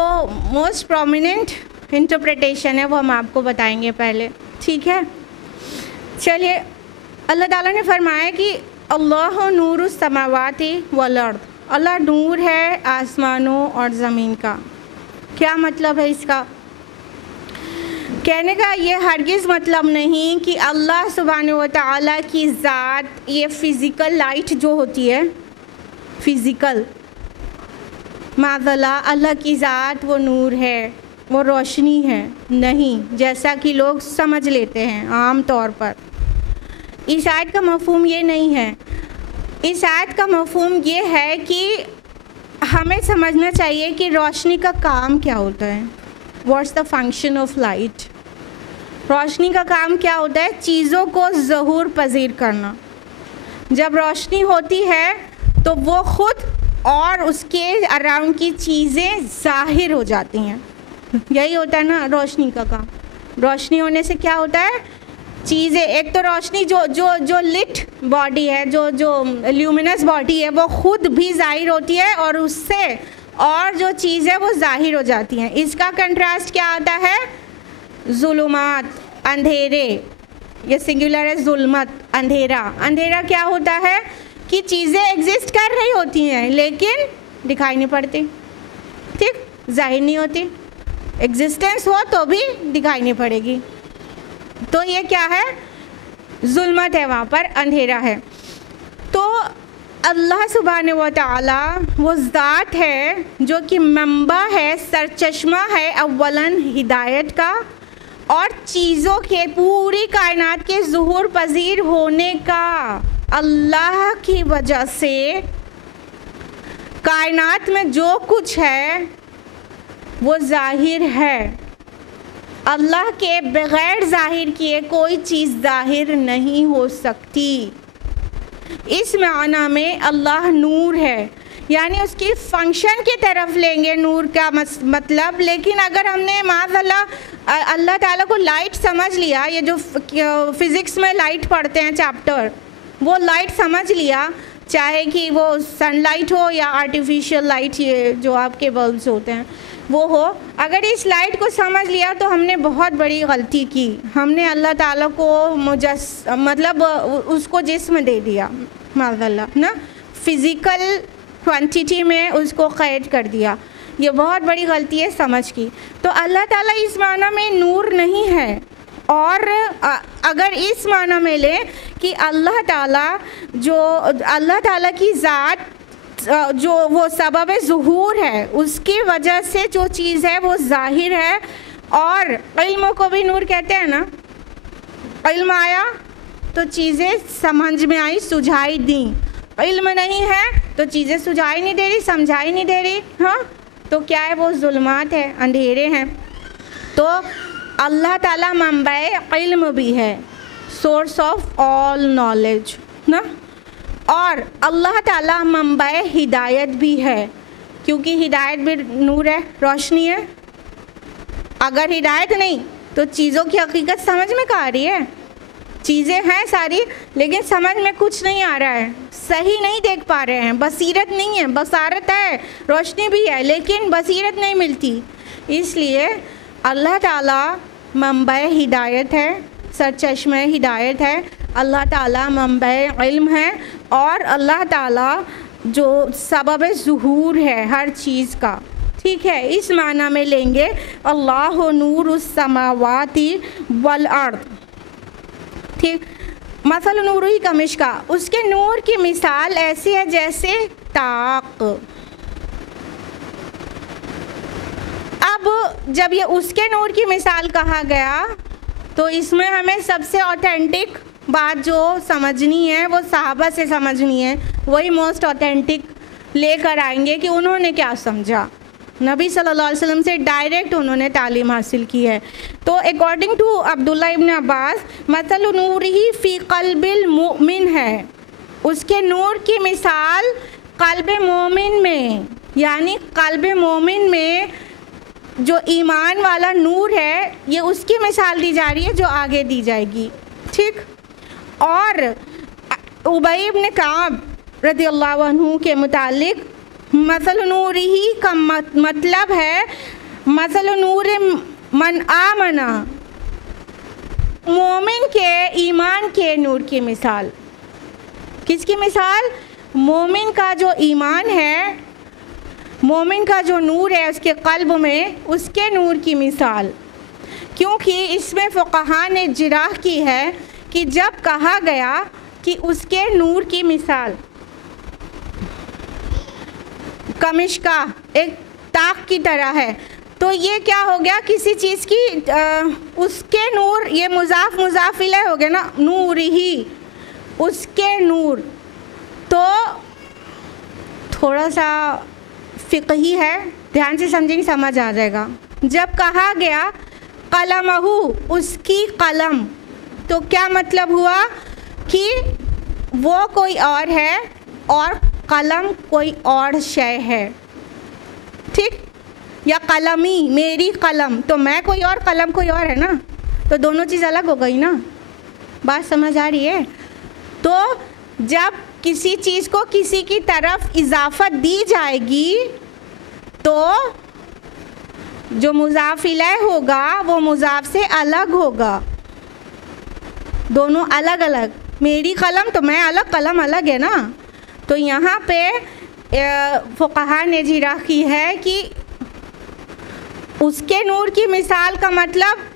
موسٹ پرومیننٹ انٹرپریٹیشن ہے وہ ہم آپ کو بتائیں گے پہلے، ٹھیک ہے. چلیے اللہ تعالیٰ نے فرمایا کہ اللہ نور السماوات والارض، اللہ نور ہے آسمانوں اور زمین کا. کیا مطلب ہے اس کا؟ کہنے کا یہ ہرگز مطلب نہیں کہ اللہ سبحانہ و تعالیٰ کی ذات یہ فزیکل لائٹ جو ہوتی ہے، فزیکل، معذاللہ اللہ کی ذات وہ نور ہے، وہ روشنی ہے، نہیں جیسا کہ لوگ سمجھ لیتے ہیں عام طور پر. اس آیت کا مفہوم یہ نہیں ہے. اس آیت کا مفہوم یہ ہے کہ ہمیں سمجھنا چاہیے کہ روشنی کا کام کیا ہوتا ہے. What's the function of light? روشنی کا کام کیا ہوتا ہے؟ چیزوں کو ظہور پذیر کرنا. جب روشنی ہوتی ہے تو وہ خود اور اس کے اراؤنڈ کی چیزیں ظاہر ہو جاتی ہیں. یہی ہوتا ہے نا روشنی کا کام. روشنی ہونے سے کیا ہوتا ہے؟ چیزیں، ایک تو روشنی جو لٹ باڈی ہے، جو لیومینس باڈی ہے وہ خود بھی ظاہر ہوتی ہے، اور اس سے اور جو چیز ہے وہ ظاہر ہو جاتی ہیں. اس کا کنٹراسٹ کیا آتا ہے؟ ظلمات، اندھیرے. یہ سنگولر ہے، ظلمت، اندھیرا. اندھیرا کیا ہوتا ہے؟ کہ چیزیں ایگزسٹ کر رہی ہوتی ہیں لیکن دکھائی نہیں پڑتی، ٹھیک، ظاہر نہیں ہوتی. ایگزسٹنس ہو تو بھی دکھائی نہیں پڑے گی. تو یہ کیا ہے؟ ظلمت ہے، وہاں پر اندھیرا ہے. تو اللہ سبحانہ و تعالی وہ ذات ہے جو کہ منبع ہے، سرچشمہ ہے اولاً ہدایت کا، اور چیزوں کے، پوری کائنات کے ظہور پذیر ہونے کا. اللہ کی وجہ سے کائنات میں جو کچھ ہے وہ ظاہر ہے. اللہ کے بغیر ظاہر کیے کوئی چیز ظاہر نہیں ہو سکتی. اس معنی میں اللہ نور ہے، یعنی اس کی فنکشن کی طرف لیں گے نور کا مطلب. لیکن اگر ہم نے معاذ اللہ تعالیٰ کو لائٹ سمجھ لیا، یہ جو فزکس میں لائٹ پڑھتے ہیں چیپٹر، وہ لائٹ سمجھ لیا، چاہے کہ وہ سن لائٹ ہو یا آرٹیفیشیل لائٹ، یہ جو آپ کے بلبس ہوتے ہیں وہ ہو، اگر اس لائٹ کو سمجھ لیا تو ہم نے بہت بڑی غلطی کی. ہم نے اللہ تعالیٰ کو مطلب اس کو جسم دے دیا، معاذ اللہ نا، فزیکل کوانٹیٹی میں اس کو قید کر دیا. یہ بہت بڑی غلطی ہے سمجھ کی. تو اللہ تعالیٰ اس معنی میں نور نہیں ہے. اور اگر اس معنی میں لیں کہ اللہ تعالیٰ کی ذات جو وہ سبب ظہور ہے، اس کی وجہ سے جو چیز ہے وہ ظاہر ہے. اور علم کو بھی نور کہتے ہیں نا. علم آیا تو چیزیں سمجھ میں آئی، سجھائی دیں. علم نہیں ہے تو چیزیں سجھائی نہیں دے رہی، سمجھائی نہیں دے رہی. ہاں، تو کیا ہے؟ وہ ظلمات ہے، اندھیرے ہیں. تو اللہ تعالیٰ منبع علم بھی ہے، سورس آف آل نالج نا. اور اللہ تعالیٰ منبع ہدایت بھی ہے، کیونکہ ہدایت بھی نور ہے، روشنی ہے. اگر ہدایت نہیں تو چیزوں کی حقیقت سمجھ میں کہاں آ رہی ہے؟ چیزیں ہیں ساری لیکن سمجھ میں کچھ نہیں آ رہا ہے، صحیح نہیں دیکھ پا رہے ہیں، بصیرت نہیں ہے. بصارت ہے، روشنی بھی ہے لیکن بصیرت نہیں ملتی. اس لیے اللہ تعالیٰ منبع ہدایت ہے، سرچشمہ ہدایت ہے. اللہ تعالیٰ منبع علم ہے، اور اللہ تعالیٰ جو سبب ظہور ہے ہر چیز کا. ٹھیک ہے، اس معنی میں لیں گے اللہ نور السماوات والارض. ٹھیک، مثل نورہ کمشکاۃ، اس کے نور کی مثال ایسی ہے جیسے طاق. اب جب یہ اس کے نور کی مثال کہا گیا تو اس میں ہمیں سب سے اوتھینٹک بات جو سمجھنی ہے وہ صحابہ سے سمجھنی ہے. وہی موسٹ اوتھینٹک لے کر آئیں گے کہ انہوں نے کیا سمجھا. نبی صلی اللہ علیہ وسلم سے ڈائریکٹ انہوں نے تعلیم حاصل کی ہے. تو اکارڈنگ ٹو عبداللہ ابن عباس، مثل نورہ فی قلب المؤمن ہے، اس کے نور کی مثال قلب مومن میں، یعنی قلب مومن میں جو ایمان والا نور ہے، یہ اس کی مثال دی جا رہی ہے جو آگے دی جائے گی. ٹھیک. اور ابی بن کعب رضی اللہ عنہ کے متعلق مثل نورہ کا مطلب ہے مثل نور من آمنا، مومن کے ایمان کے نور کی مثال. کس کی مثال؟ مومن کا جو ایمان ہے، مومن کا جو نور ہے اس کے قلب میں، اس کے نور کی مثال. کیونکہ اس میں فقہاء نے جراح کی ہے کہ جب کہا گیا کہ اس کے نور کی مثال کمشکا، ایک طاق کی طرح ہے، تو یہ کیا ہو گیا؟ کسی چیز کی اس کے نور، یہ مضاف مضاف الیہ ہو گیا نا، نور ہی، اس کے نور. تو تھوڑا سا فقہی ہے، دھیان سے سمجھیں گے سمجھ آ جائے گا. جب کہا گیا قلمہ، اس کی قلم، تو کیا مطلب ہوا کہ وہ کوئی اور ہے اور قلم کوئی اور شے ہے. ٹھیک، یا قلمی، میری قلم، تو میں کوئی اور، قلم کوئی اور ہے نا. تو دونوں چیز الگ ہو گئی نا. بات سمجھ آ رہی ہے؟ تو جب کسی چیز کو کسی کی طرف اضافت دی جائے گی تو جو مضاف الیہ ہوگا وہ مضاف سے الگ ہوگا. دونوں الگ الگ. میری قلم تو میں الگ, قلم الگ ہے نا. تو یہاں پہ فقہا نے جی رکھی ہے کہ اس کے نور کی مثال کا مطلب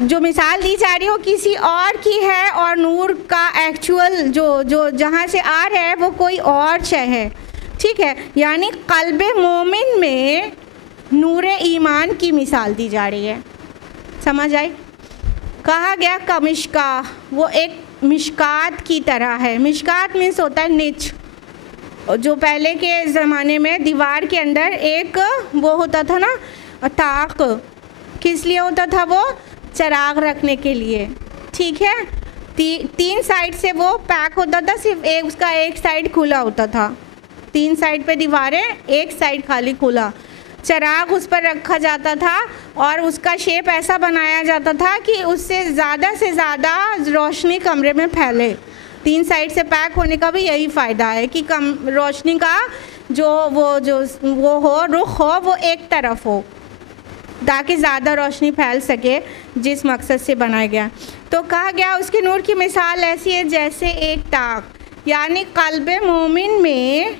جو مثال دی جا رہی ہو کسی اور کی ہے, اور نور کا ایکچول جو جہاں سے آ رہا ہے وہ کوئی اور شے ہے. ٹھیک ہے, یعنی قلب مومن میں نور ایمان کی مثال دی جا رہی ہے. سمجھ آئی؟ کہا گیا کمشکا, وہ ایک مشکات کی طرح ہے. مشکات مینس ہوتا ہے نچ. جو پہلے کے زمانے میں دیوار کے اندر ایک وہ ہوتا تھا نا طاق, کس لیے ہوتا تھا وہ؟ چراغ رکھنے کے لیے. ٹھیک ہے, 3 سائڈ سے وہ پیک ہوتا تھا, صرف اس کا ایک سائڈ کھلا ہوتا تھا. 3 سائڈ پہ دیواریں, ایک سائڈ خالی کھلا. چراغ اس پر رکھا جاتا تھا اور اس کا شیپ ایسا بنایا جاتا تھا کہ اس سے زیادہ روشنی کمرے میں پھیلے. 3 سائڈ سے پیک ہونے کا بھی یہی فائدہ ہے کہ روشنی کا جو ہو, رخ ہو, وہ ایک طرف ہو تاکہ زیادہ روشنی پھیل سکے, جس مقصد سے بنایا گیا. تو کہا گیا اس کے نور کی مثال ایسی ہے جیسے ایک طاق, یعنی قلب مومن میں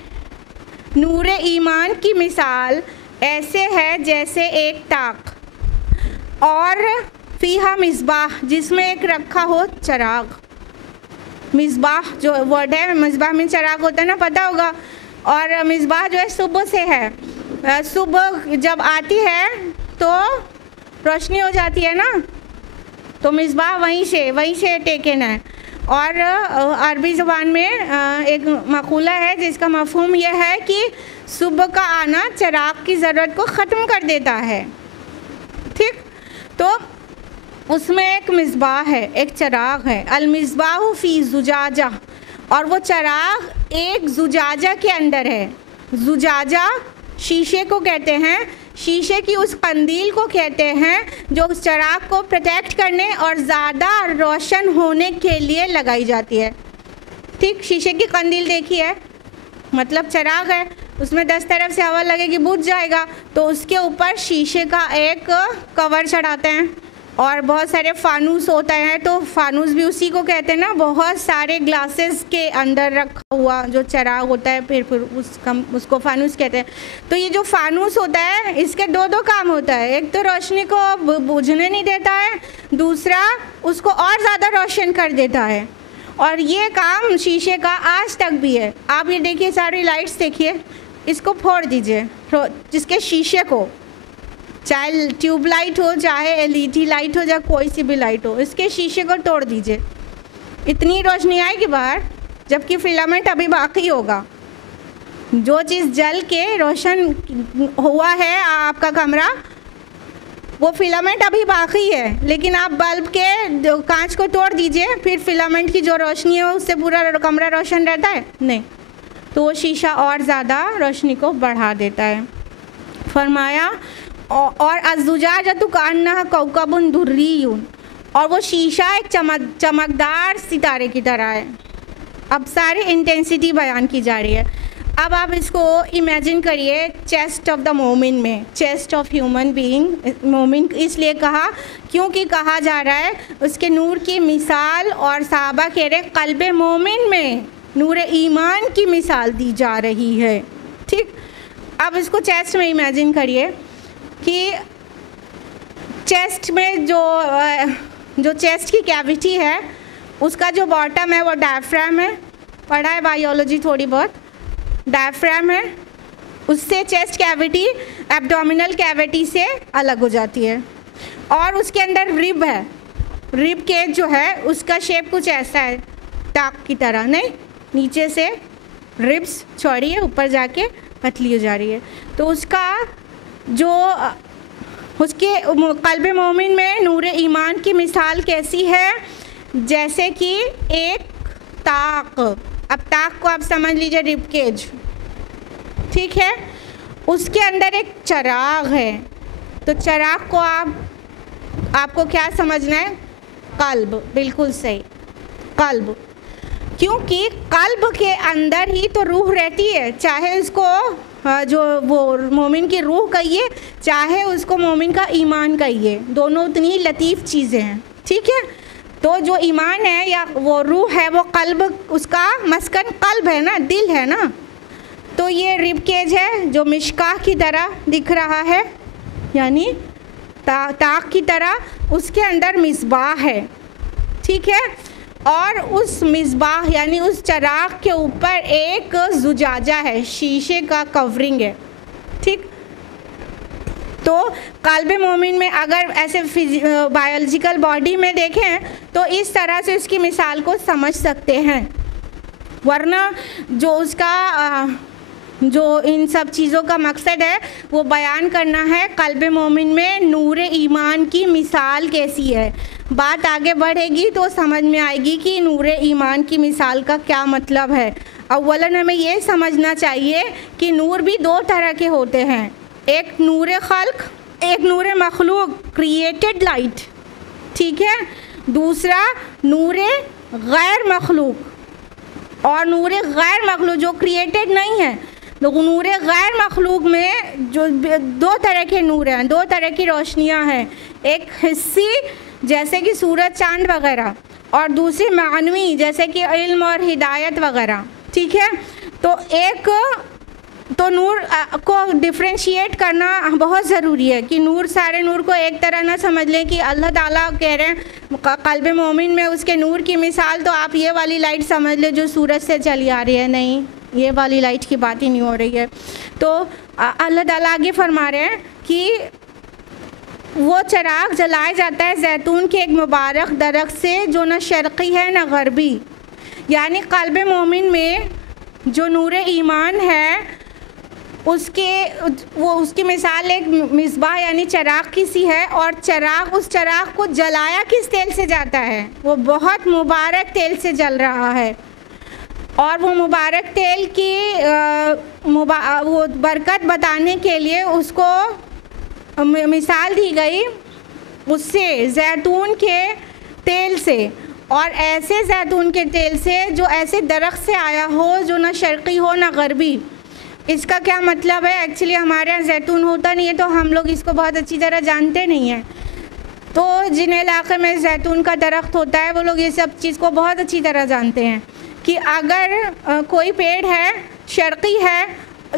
نور ایمان کی مثال ایسے ہے جیسے ایک طاق, اور فیہا مصباح, جس میں ایک رکھا ہو چراغ. مصباح جو ورڈ ہے, مصباح میں چراغ ہوتا ہے نا, پتہ ہوگا. اور مصباح جو ہے صبح سے ہے. صبح جب آتی ہے تو روشنی ہو جاتی ہے نا, تو مصباح وہیں سے ٹیکن ہے. اور عربی زبان میں ایک مقولہ ہے جس کا مفہوم یہ ہے کہ صبح کا آنا چراغ کی ضرورت کو ختم کر دیتا ہے. ٹھیک, تو اس میں ایک مصباح ہے, ایک چراغ ہے. المصباح فی زجاجہ, اور وہ چراغ ایک زجاجہ کے اندر ہے. زجاجہ شیشے کو کہتے ہیں, شیشے کی اس قندیل کو کہتے ہیں جو اس چراغ کو پروٹیکٹ کرنے اور زیادہ روشن ہونے کے لیے لگائی جاتی ہے. ٹھیک, شیشے کی قندیل دیکھی ہے, مطلب چراغ ہے, اس میں 10 طرف سے ہوا لگے گی بجھ جائے گا, تو اس کے اوپر شیشے کا ایک کور چڑھاتے ہیں, اور بہت سارے فانوس ہوتا ہے, تو فانوس بھی اسی کو کہتے ہیں نا. بہت سارے گلاسز کے اندر رکھا ہوا جو چراغ ہوتا ہے, پھر اس کو فانوس کہتے ہیں. تو یہ جو فانوس ہوتا ہے اس کے دو کام ہوتا ہے. ایک تو روشنی کو بجھنے نہیں دیتا ہے, دوسرا اس کو اور زیادہ روشن کر دیتا ہے. اور یہ کام شیشے کا آج تک بھی ہے. آپ یہ دیکھیے, ساری لائٹس دیکھیے, اس کو پھوڑ دیجئے, جس کے شیشے کو, چاہے ٹیوب لائٹ ہو, چاہے LED لائٹ ہو, چاہے کوئی سی بھی لائٹ ہو, اس کے شیشے کو توڑ دیجئے. اتنی روشنی آئے گی باہر, جبکہ فلامنٹ ابھی باقی ہوگا. جو چیز جل کے روشن ہوا ہے آپ کا کمرہ, وہ فلامنٹ ابھی باقی ہے, لیکن آپ بلب کے کانچ کو توڑ دیجئے, پھر فلامنٹ کی جو روشنی ہے اس سے پورا کمرہ روشن رہتا ہے؟ نہیں. تو وہ شیشہ اور زیادہ روشنی کو بڑھا دیتا ہے. فرمایا اور الزجاجۃ کأنہا کوکب دری, اور وہ شیشہ ایک چمکدار ستارے کی طرح ہے. اب ساری انٹینسٹی بیان کی جا رہی ہے. اب آپ اس کو امیجن کریے چیسٹ آف دا مومن میں, چیسٹ آف ہیومن بینگ. مومن اس لیے کہا کیونکہ کہا جا رہا ہے اس کے نور کی مثال, اور صحابہ کہہ رہے قلب مومن میں نور ایمان کی مثال دی جا رہی ہے. ٹھیک, اب اس کو چیسٹ میں امیجن کریے کہ چیسٹ میں جو چیسٹ کی کیویٹی ہے اس کا جو باٹم ہے وہ ڈائفرام ہے. پڑھا ہے بائیولوجی تھوڑی بہت. ڈائفرام ہے, اس سے چیسٹ کیویٹی ایبڈومینل کیویٹی سے الگ ہو جاتی ہے. اور اس کے اندر رب ہے. رب کیج جو ہے اس کا شیپ کچھ ایسا ہے, ٹاک کی طرح نہیں, نیچے سے ربس چوڑی ہے, اوپر جا کے پتلی ہو جا رہی ہے. تو اس کا جو اس کے قلب مومن میں نور ایمان کی مثال کیسی ہے؟ جیسے کہ ایک طاق. اب طاق کو آپ سمجھ لیجیے رب کیج, ٹھیک ہے, اس کے اندر ایک چراغ ہے. تو چراغ کو آپ آپ کو کیا سمجھنا ہے؟ قلب، بالکل صحیح، قلب، کیونکہ قلب کے اندر ہی تو روح رہتی ہے، چاہے اس کو جو وہ مومن کی روح کہیے، چاہے اس کو مومن کا ایمان کہیے، دونوں اتنی لطیف چیزیں ہیں، ٹھیک ہے؟ تو جو ایمان ہے یا وہ روح ہے، وہ قلب، اس کا مسکن قلب ہے نا، دل ہے نا. تو یہ رب کیج ہے جو مشکاہ کی طرح دکھ رہا ہے، یعنی طاق کی طرح، اس کے اندر مصباح ہے، ٹھیک ہے؟ اور اس مصباح یعنی اس چراغ کے اوپر ایک زجاجہ ہے، شیشے کا کورنگ ہے، ٹھیک؟ تو قلب مومن میں اگر ایسے بایولوجیکل باڈی میں دیکھیں تو اس طرح سے اس کی مثال کو سمجھ سکتے ہیں، ورنہ جو اس کا جو ان سب چیزوں کا مقصد ہے وہ بیان کرنا ہے قلب مومن میں نور ایمان کی مثال کیسی ہے. بات آگے بڑھے گی تو سمجھ میں آئے گی کہ نور ایمان کی مثال کا کیا مطلب ہے. اولاً ہمیں یہ سمجھنا چاہیے کہ نور بھی دو طرح کے ہوتے ہیں، ایک نور خلق، ایک نور مخلوق، کریٹڈ لائٹ، ٹھیک ہے؟ دوسرا نور غیر مخلوق. اور نور غیر مخلوق جو کریٹڈ نہیں ہے، نور غیر مخلوق میں جو دو طرح کے نور ہیں، دو طرح کی روشنیاں ہیں، ایک حسی جیسے کہ سورج چاند وغیرہ، اور دوسری معنوی جیسے کہ علم اور ہدایت وغیرہ، ٹھیک ہے؟ تو نور کو ڈفرینشیٹ کرنا بہت ضروری ہے کہ نور، سارے نور کو ایک طرح نہ سمجھ لیں کہ اللہ تعالیٰ کہہ رہے ہیں قلب مومن میں اس کے نور کی مثال تو آپ یہ والی لائٹ سمجھ لیں جو سورج سے چلی آ رہی ہے، نہیں، یہ والی لائٹ کی بات ہی نہیں ہو رہی ہے. تو اللہ تعالیٰ آگے فرما رہے ہیں کہ وہ چراغ جلایا جاتا ہے زیتون کے ایک مبارک درخت سے جو نہ شرقی ہے نہ غربی. یعنی قلب مومن میں جو نور ایمان ہے اس کی مثال ایک مصباح یعنی چراغ کی سی ہے، اور اس چراغ کو جلایا کس تیل سے جاتا ہے؟ وہ بہت مبارک تیل سے جل رہا ہے، اور وہ مبارک تیل کی وہ برکت بتانے کے لیے اس کو مثال دی گئی اس سے، زیتون کے تیل سے، اور ایسے زیتون کے تیل سے جو ایسے درخت سے آیا ہو جو نہ شرقی ہو نہ غربی. اس کا کیا مطلب ہے؟ ایکچولی ہمارے یہاں زیتون ہوتا نہیں ہے تو ہم لوگ اس کو بہت اچھی طرح جانتے نہیں ہیں. تو جن علاقے میں زیتون کا درخت ہوتا ہے وہ لوگ یہ سب چیز کو بہت اچھی طرح جانتے ہیں کہ اگر کوئی پیڑ ہے شرقی ہے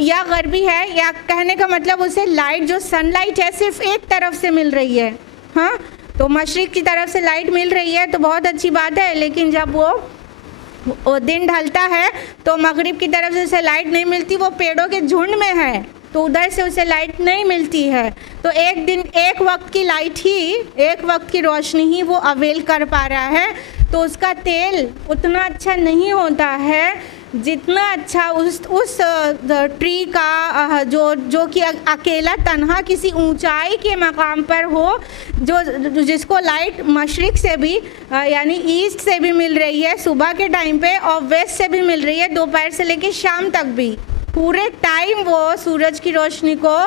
یا غربی ہے، یا کہنے کا مطلب اسے لائٹ، جو سن لائٹ ہے صرف ایک طرف سے مل رہی ہے، ہاں، تو مشرق کی طرف سے لائٹ مل رہی ہے تو بہت اچھی بات ہے، لیکن جب وہ دن ڈھلتا ہے تو مغرب کی طرف سے اسے لائٹ نہیں ملتی، وہ پیڑوں کے جھنڈ میں ہے تو ادھر سے اسے لائٹ نہیں ملتی ہے، تو ایک وقت کی لائٹ ہی، ایک وقت کی روشنی ہی وہ اویل کر پا رہا ہے، تو اس کا تیل اتنا اچھا نہیں ہوتا ہے جتنا اچھا اس ٹری کا جو کہ اکیلا تنہا کسی اونچائی کے مقام پر ہو، جس کو لائٹ مشرق سے بھی یعنی ایسٹ سے بھی مل رہی ہے صبح کے ٹائم پہ، اور ویسٹ سے بھی مل رہی ہے دوپہر سے لے کے شام تک بھی، پورے ٹائم وہ سورج کی روشنی کو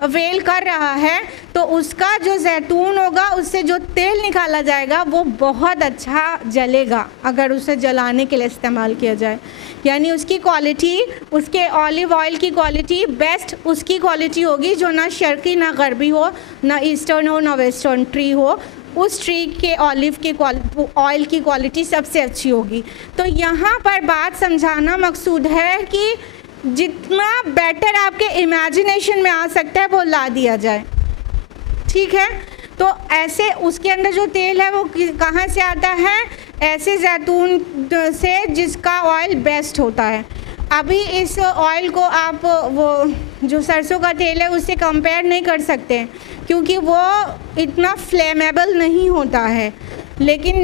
اویل کر رہا ہے. تو اس کا جو زیتون ہوگا، اس سے جو تیل نکالا جائے گا وہ بہت اچھا جلے گا اگر اسے جلانے کے لیے استعمال کیا جائے. یعنی اس کی کوالٹی، اس کے اولیو آئل کی کوالٹی بیسٹ اس کی کوالٹی ہوگی جو نہ شرقی نہ غربی ہو، نہ ایسٹرن ہو نہ ویسٹرن ٹری ہو، اس ٹری کے اولیو کی آئل کی کوالٹی سب سے اچھی ہوگی. تو یہاں پر بات سمجھانا مقصود ہے کہ جتنا بیٹر آپ کے امیجنیشن میں آ سکتا ہے وہ لا دیا جائے، ٹھیک ہے؟ تو ایسے اس کے اندر جو تیل ہے وہ کہاں سے آتا ہے؟ ایسے زیتون سے جس کا آئل بیسٹ ہوتا ہے. ابھی اس آئل کو آپ وہ جو سرسوں کا تیل ہے اس سے کمپیئر نہیں کر سکتے کیونکہ وہ اتنا فلیمیبل نہیں ہوتا ہے، لیکن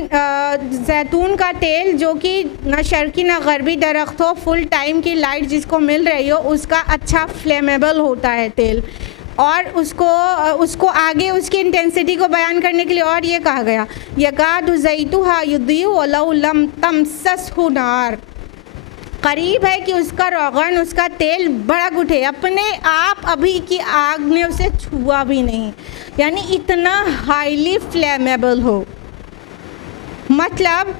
زیتون کا تیل جو کہ نہ شرقی نہ غربی درخت ہو، فل ٹائم کی لائٹ جس کو مل رہی ہو، اس کا اچھا فلیمیبل ہوتا ہے تیل. اور اس کو آگے اس کی انٹینسٹی کو بیان کرنے کے لیے اور یہ کہا گیا یکاد زیتها یضیء ولو لم تمسسہ نار. قریب ہے کہ اس کا روغن، اس کا تیل بھڑک اٹھے، اپنے آپ ابھی کی آگ نے اسے چھوا بھی نہیں، یعنی اتنا ہائیلی فلیمیبل ہو۔ مطلب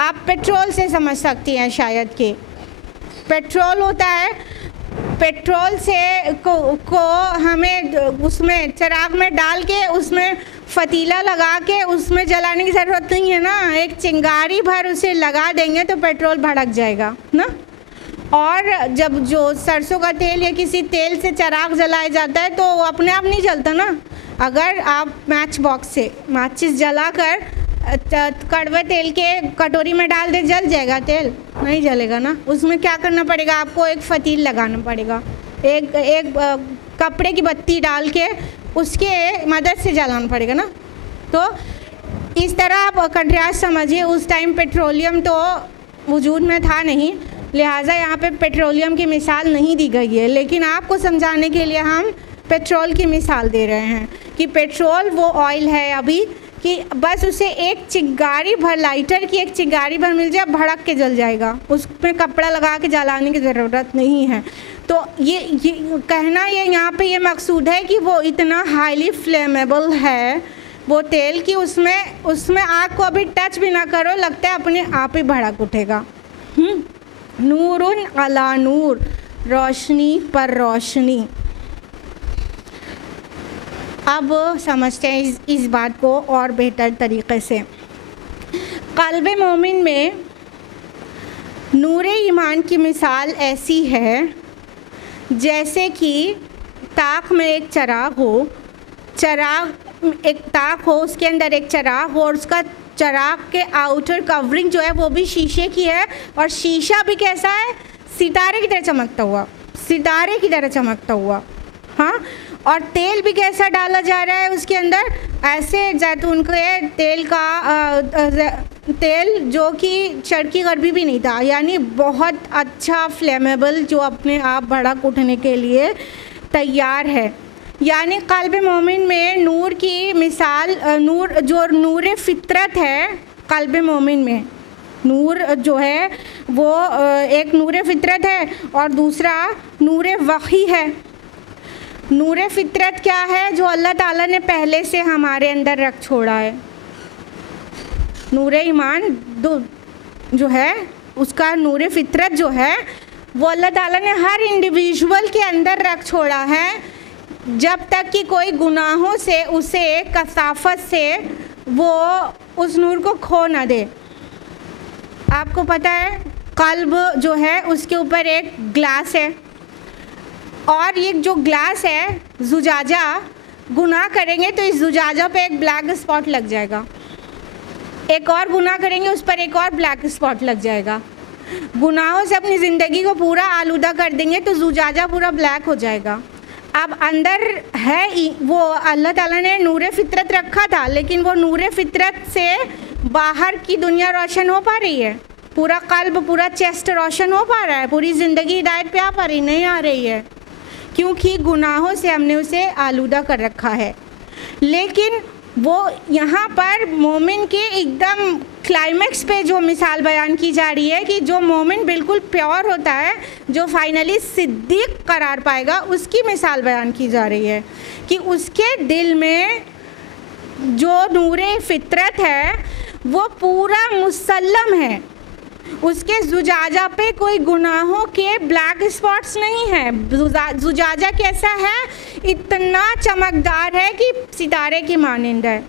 آپ پیٹرول سے سمجھ سکتی ہیں شاید کہ پیٹرول ہوتا ہے، پیٹرول سے کو ہمیں اس میں چراغ میں ڈال کے اس میں فتیلہ لگا کے اس میں جلانے کی ضرورت نہیں ہے نا، ایک چنگاری بھر اسے لگا دیں گے تو پیٹرول بھڑک جائے گا نا۔ اور جب جو سرسوں کا تیل یا کسی تیل سے چراغ جلایا جاتا ہے تو وہ اپنے آپ نہیں جلتا نا، اگر آپ میچ باکس سے ماچس جلا کر کڑوے تیل کے کٹوری میں ڈال دے جل جائے گا تیل؟ نہیں جلے گا نا، اس میں کیا کرنا پڑے گا آپ کو؟ ایک فتیل لگانا پڑے گا، ایک کپڑے کی بتی ڈال کے اس کے مدد سے جلانا پڑے گا نا۔ تو اس طرح آپ کنٹراسٹ سمجھیے، اس ٹائم پیٹرولیم تو وجود میں تھا نہیں، لہٰذا یہاں پہ پیٹرولیم کی مثال نہیں دی گئی ہے، لیکن آپ کو سمجھانے کے لیے ہم پیٹرول کی مثال دے رہے ہیں کہ پیٹرول وہ آئل ہے ابھی کہ بس اسے ایک چنگاری بھر، لائٹر کی ایک چنگاری بھر مل جائے بھڑک کے جل جائے گا، اس میں کپڑا لگا کے جلانے کی ضرورت نہیں ہے۔ تو یہ کہنا یہ یہاں پہ یہ مقصود ہے کہ وہ اتنا ہائیلی فلیمیبل ہے وہ تیل کہ اس میں آگ کو ابھی ٹچ بھی نہ کرو، لگتا ہے اپنے آپ ہی بھڑک اٹھے گا۔ نور علی نور، روشنی پر روشنی۔ اب سمجھتے ہیں اس بات کو اور بہتر طریقے سے۔ قلب مومن میں نور ایمان کی مثال ایسی ہے جیسے کہ تاک میں ایک چراغ ہو، ایک تاک ہو، اس کے اندر ایک چراغ ہو، اور اس کا چراغ کے آؤٹر کورنگ جو ہے وہ بھی شیشے کی ہے، اور شیشہ بھی کیسا ہے؟ ستارے کی طرح چمکتا ہوا، ستارے کی طرح چمکتا ہوا، ہاں۔ اور تیل بھی کیسا ڈالا جا رہا ہے اس کے اندر؟ ایسے زیتون کے تیل کا تیل جو کہ شرقی غربی بھی نہیں تھا، یعنی بہت اچھا فلیمیبل جو اپنے آپ بھڑک اٹھنے کے لیے تیار ہے۔ یعنی قلب مومن میں نور کی مثال، نور فطرت ہے قلب مومن میں، نور جو ہے وہ ایک نور فطرت ہے اور دوسرا نور وحی ہے۔ نور فطرت کیا ہے؟ جو اللہ تعالیٰ نے پہلے سے ہمارے اندر رکھ چھوڑا ہے۔ نور ایمان جو ہے اس کا نور فطرت جو ہے وہ اللہ تعالیٰ نے ہر انڈیویژول کے اندر رکھ چھوڑا ہے، جب تک کہ کوئی گناہوں سے اسے کثافت سے وہ اس نور کو کھو نہ دے۔ آپ کو پتہ ہے قلب جو ہے اس کے اوپر ایک گلاس ہے، اور یہ جو گلاس ہے زجاجہ، گناہ کریں گے تو اس زجاجہ پہ ایک بلیک اسپاٹ لگ جائے گا، ایک اور گناہ کریں گے اس پر ایک اور بلیک اسپاٹ لگ جائے گا۔ گناہوں سے اپنی زندگی کو پورا آلودہ کر دیں گے تو زجاجہ پورا بلیک ہو جائے گا۔ اب اندر ہے وہ اللہ تعالیٰ نے نور فطرت رکھا تھا، لیکن وہ نور فطرت سے باہر کی دنیا روشن ہو پا رہی ہے؟ پورا قلب، پورا چیسٹ روشن ہو پا رہا ہے؟ پوری زندگی ہدایت پہ آ پا رہی؟ نہیں آ رہی ہے، کیونکہ گناہوں سے ہم نے اسے آلودہ کر رکھا ہے۔ لیکن وہ یہاں پر مومن کے ایک دم کلائمیکس پہ جو مثال بیان کی جا رہی ہے کہ جو مومن بالکل پیور ہوتا ہے، جو فائنلی صدیق قرار پائے گا، اس کی مثال بیان کی جا رہی ہے کہ اس کے دل میں جو نور فطرت ہے وہ پورا مسلم ہے، اس کے زجاجہ پہ کوئی گناہوں کے بلیک اسپاٹس نہیں ہیں۔ زجاجہ کیسا ہے؟ اتنا چمکدار ہے کہ ستارے کی مانند ہے،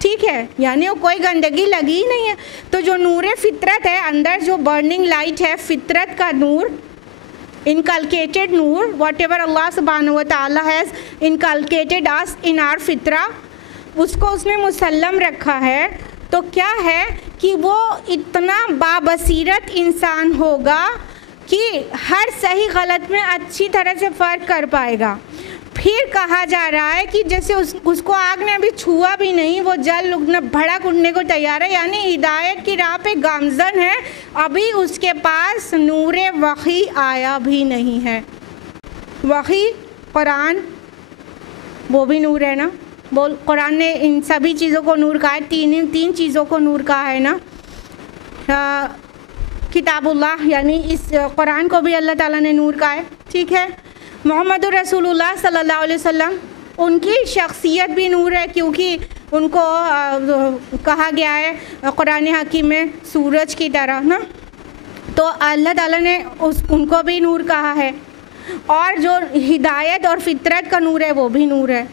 ٹھیک ہے، یعنی وہ کوئی گندگی لگی ہی نہیں ہے۔ تو جو نور فطرت ہے، اندر جو برننگ لائٹ ہے، فطرت کا نور، انکلکیٹڈ نور، واٹ ایور اللہ سبحانہ و تعالیٰ has inculcated us in our فطرہ، اس کو اس نے مسلم رکھا ہے۔ تو کیا ہے کہ وہ اتنا بابصیرت انسان ہوگا کہ ہر صحیح غلط میں اچھی طرح سے فرق کر پائے گا۔ پھر کہا جا رہا ہے کہ جیسے اس کو آگ نے ابھی چھوا بھی نہیں، وہ جل اٹھنے، بھڑک اٹھنے کو تیار ہے، یعنی ہدایت کی راہ پہ گامزن ہے، ابھی اس کے پاس نور وحی آیا بھی نہیں ہے۔ وحی قرآن وہ بھی نور ہے نا، قرآن نے ان سبھی چیزوں کو نور کہا ہے، تین چیزوں کو نور کہا ہے نا، کتاب اللہ یعنی اس قرآن کو بھی اللہ تعالیٰ نے نور کہا ہے. ٹھیک ہے. محمد رسول اللہ صلی اللہ علیہ وسلم ان کی شخصیت بھی نور ہے کیونکہ ان کو کہا گیا ہے قرآن حکیم میں سورج کی طرح نا. تو اللہ تعالیٰ نے ان کو بھی نور کہا ہے. اور جو ہدایت اور فطرت کا نور ہے وہ بھی نور ہے.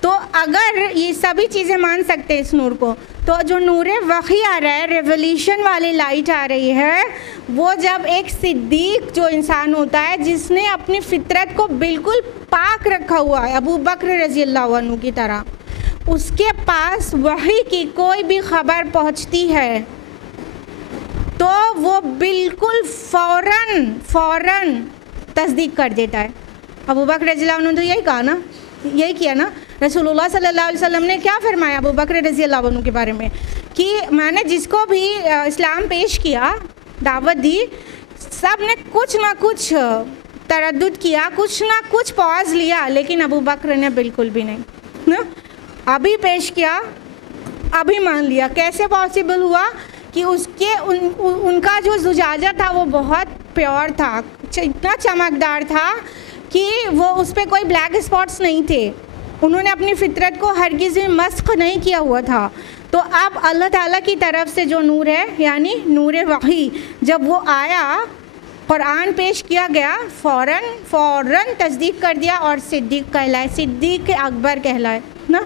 تو اگر یہ سبھی چیزیں مان سکتے ہیں اس نور کو, تو جو نور وحی آ رہا ہے, ریولیوشن والی لائٹ آ رہی ہے, وہ جب ایک صدیق جو انسان ہوتا ہے جس نے اپنی فطرت کو بالکل پاک رکھا ہوا ہے, ابو بکر رضی اللہ عنہ کی طرح, اس کے پاس وحی کی کوئی بھی خبر پہنچتی ہے تو وہ بالکل فوراً تصدیق کر دیتا ہے. ابو بکر رضی اللہ عنہ تو یہی کہا نا, یہی کیا نا. رسول اللہ صلی اللہ علیہ وسلم نے کیا فرمایا ابو بکر رضی اللہ عنہ کے بارے میں کہ میں نے جس کو بھی اسلام پیش کیا, دعوت دی, سب نے کچھ نہ کچھ تردد کیا, کچھ نہ کچھ پاز لیا, لیکن ابو بکر نے بالکل بھی نہیں. ابھی پیش کیا, ابھی مان لیا. کیسے پاسبل ہوا کہ ان کا جو زجاجہ تھا وہ بہت پیور تھا, اتنا چمکدار تھا کہ وہ اس پہ کوئی بلیک اسپاٹس نہیں تھے. انہوں نے اپنی فطرت کو ہرگز بھی مسخ نہیں کیا ہوا تھا. تو اب اللہ تعالیٰ کی طرف سے جو نور ہے یعنی نور وحی, جب وہ آیا, قرآن پیش کیا گیا, فوراً تصدیق کر دیا اور صدیق کہلائے, صدیق اکبر کہلائے نا.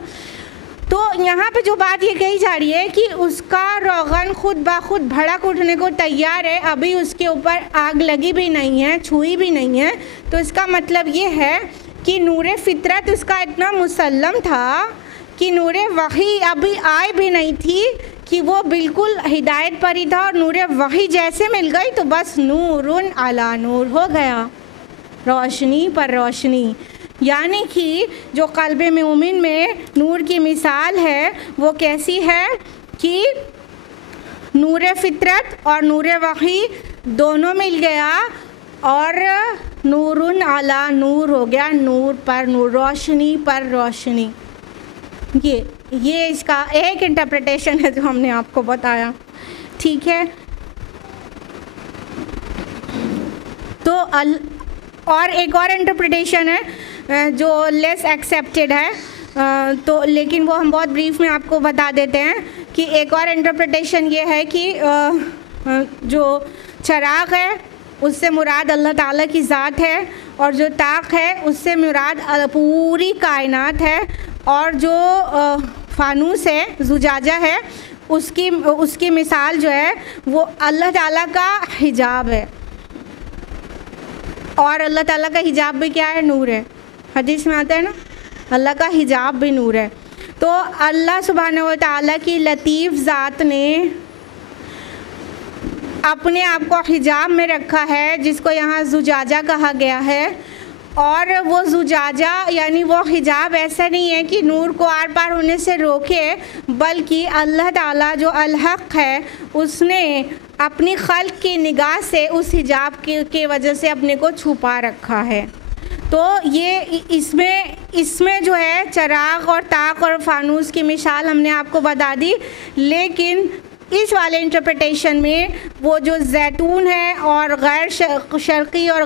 تو یہاں پہ جو بات یہ کہی جا رہی ہے کہ اس کا روغن خود بخود بھڑک اٹھنے کو تیار ہے, ابھی اس کے اوپر آگ لگی بھی نہیں ہے, چھوئی بھی نہیں ہے. تو اس کا مطلب یہ ہے کہ نور فطرت اس کا اتنا مسلم تھا کہ نور وحی ابھی آئے بھی نہیں تھی کہ وہ بالکل ہدایت پر ہی تھا, اور نور وحی جیسے مل گئی تو بس نور علی نور ہو گیا, روشنی پر روشنی. یعنی کہ جو قلب مومن میں نور کی مثال ہے وہ کیسی ہے کہ نور فطرت اور نور وحی دونوں مل گیا اور نور علی نور ہو گیا, نور پر نور, روشنی پر روشنی. یہ اس کا ایک انٹرپریٹیشن ہے جو ہم نے آپ کو بتایا. ٹھیک ہے. تو اور ایک اور انٹرپریٹیشن ہے جو لیس ایکسیپٹیڈ ہے, تو لیکن وہ ہم بہت بریف میں آپ کو بتا دیتے ہیں کہ ایک اور انٹرپریٹیشن یہ ہے کہ جو چراغ ہے اس سے مراد اللہ تعالیٰ کی ذات ہے, اور جو طاق ہے اس سے مراد پوری کائنات ہے, اور جو فانوس ہے, زجاجہ ہے, اس کی مثال جو ہے وہ اللہ تعالیٰ کا حجاب ہے. اور اللہ تعالیٰ کا حجاب بھی کیا ہے؟ نور ہے. حدیث میں آتا ہے نا, اللہ کا حجاب بھی نور ہے. تو اللہ سبحانہ و تعالیٰ کی لطیف ذات نے اپنے آپ کو حجاب میں رکھا ہے, جس کو یہاں زجاجہ کہا گیا ہے. اور وہ زجاجہ یعنی وہ حجاب ایسا نہیں ہے کہ نور کو آر پار ہونے سے روکے, بلکہ اللہ تعالیٰ جو الحق ہے اس نے اپنی خلق کی نگاہ سے اس حجاب کی وجہ سے اپنے کو چھپا رکھا ہے. تو یہ اس میں جو ہے چراغ اور طاق اور فانوس کی مثال ہم نے آپ کو بتا دی, لیکن اس والے انٹرپریٹیشن میں وہ جو زیتون ہے اور غیر شرقی اور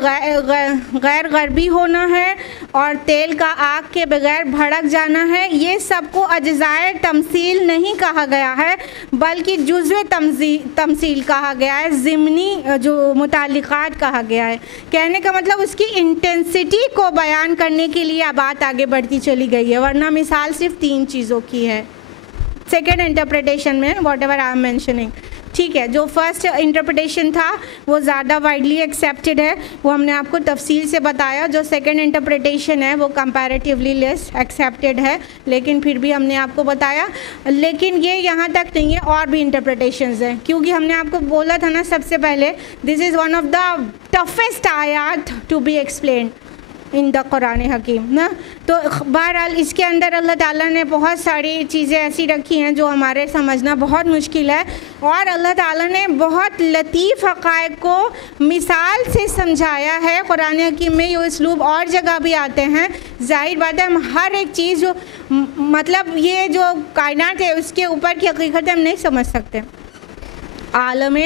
غیر غربی ہونا ہے اور تیل کا آگ کے بغیر بھڑک جانا ہے, یہ سب کو اجزائے تمثیل نہیں کہا گیا ہے بلکہ جزو تمثیل کہا گیا ہے, ضمنی جو متعلقات کہا گیا ہے. کہنے کا مطلب اس کی انٹینسٹی کو بیان کرنے کے لیے بات آگے بڑھتی چلی گئی ہے, ورنہ مثال صرف 3 چیزوں کی ہے سیکنڈ انٹرپریٹیشن میں, what ever I am mentioning. ٹھیک ہے. جو فرسٹ انٹرپریٹیشن تھا وہ زیادہ وائڈلی ایکسیپٹیڈ ہے, وہ ہم نے آپ کو تفصیل سے بتایا. جو سیکنڈ انٹرپریٹیشن ہے وہ کمپیریٹیولی لیس ایکسیپٹیڈ ہے, لیکن پھر بھی ہم نے آپ کو بتایا. لیکن یہ یہاں تک نہیں ہے, اور بھی انٹرپریٹیشنز ہیں, کیونکہ ہم نے آپ کو بولا تھا نا سب سے پہلے, this is one of the toughest آیات to be explained in the Quran حکیم نا. تو بہرحال اس کے اندر اللہ تعالیٰ نے بہت ساری چیزیں ایسی رکھی ہیں جو ہمارے سمجھنا بہت مشکل ہے, اور اللہ تعالیٰ نے بہت لطیف حقائق کو مثال سے سمجھایا ہے قرآن حکیم میں. یہ اسلوب اور جگہ بھی آتے ہیں. ظاہر بات ہے ہم ہر ایک چیز جو مطلب یہ جو کائنات ہے اس کے اوپر کی حقیقت ہم نہیں سمجھ سکتے. عالم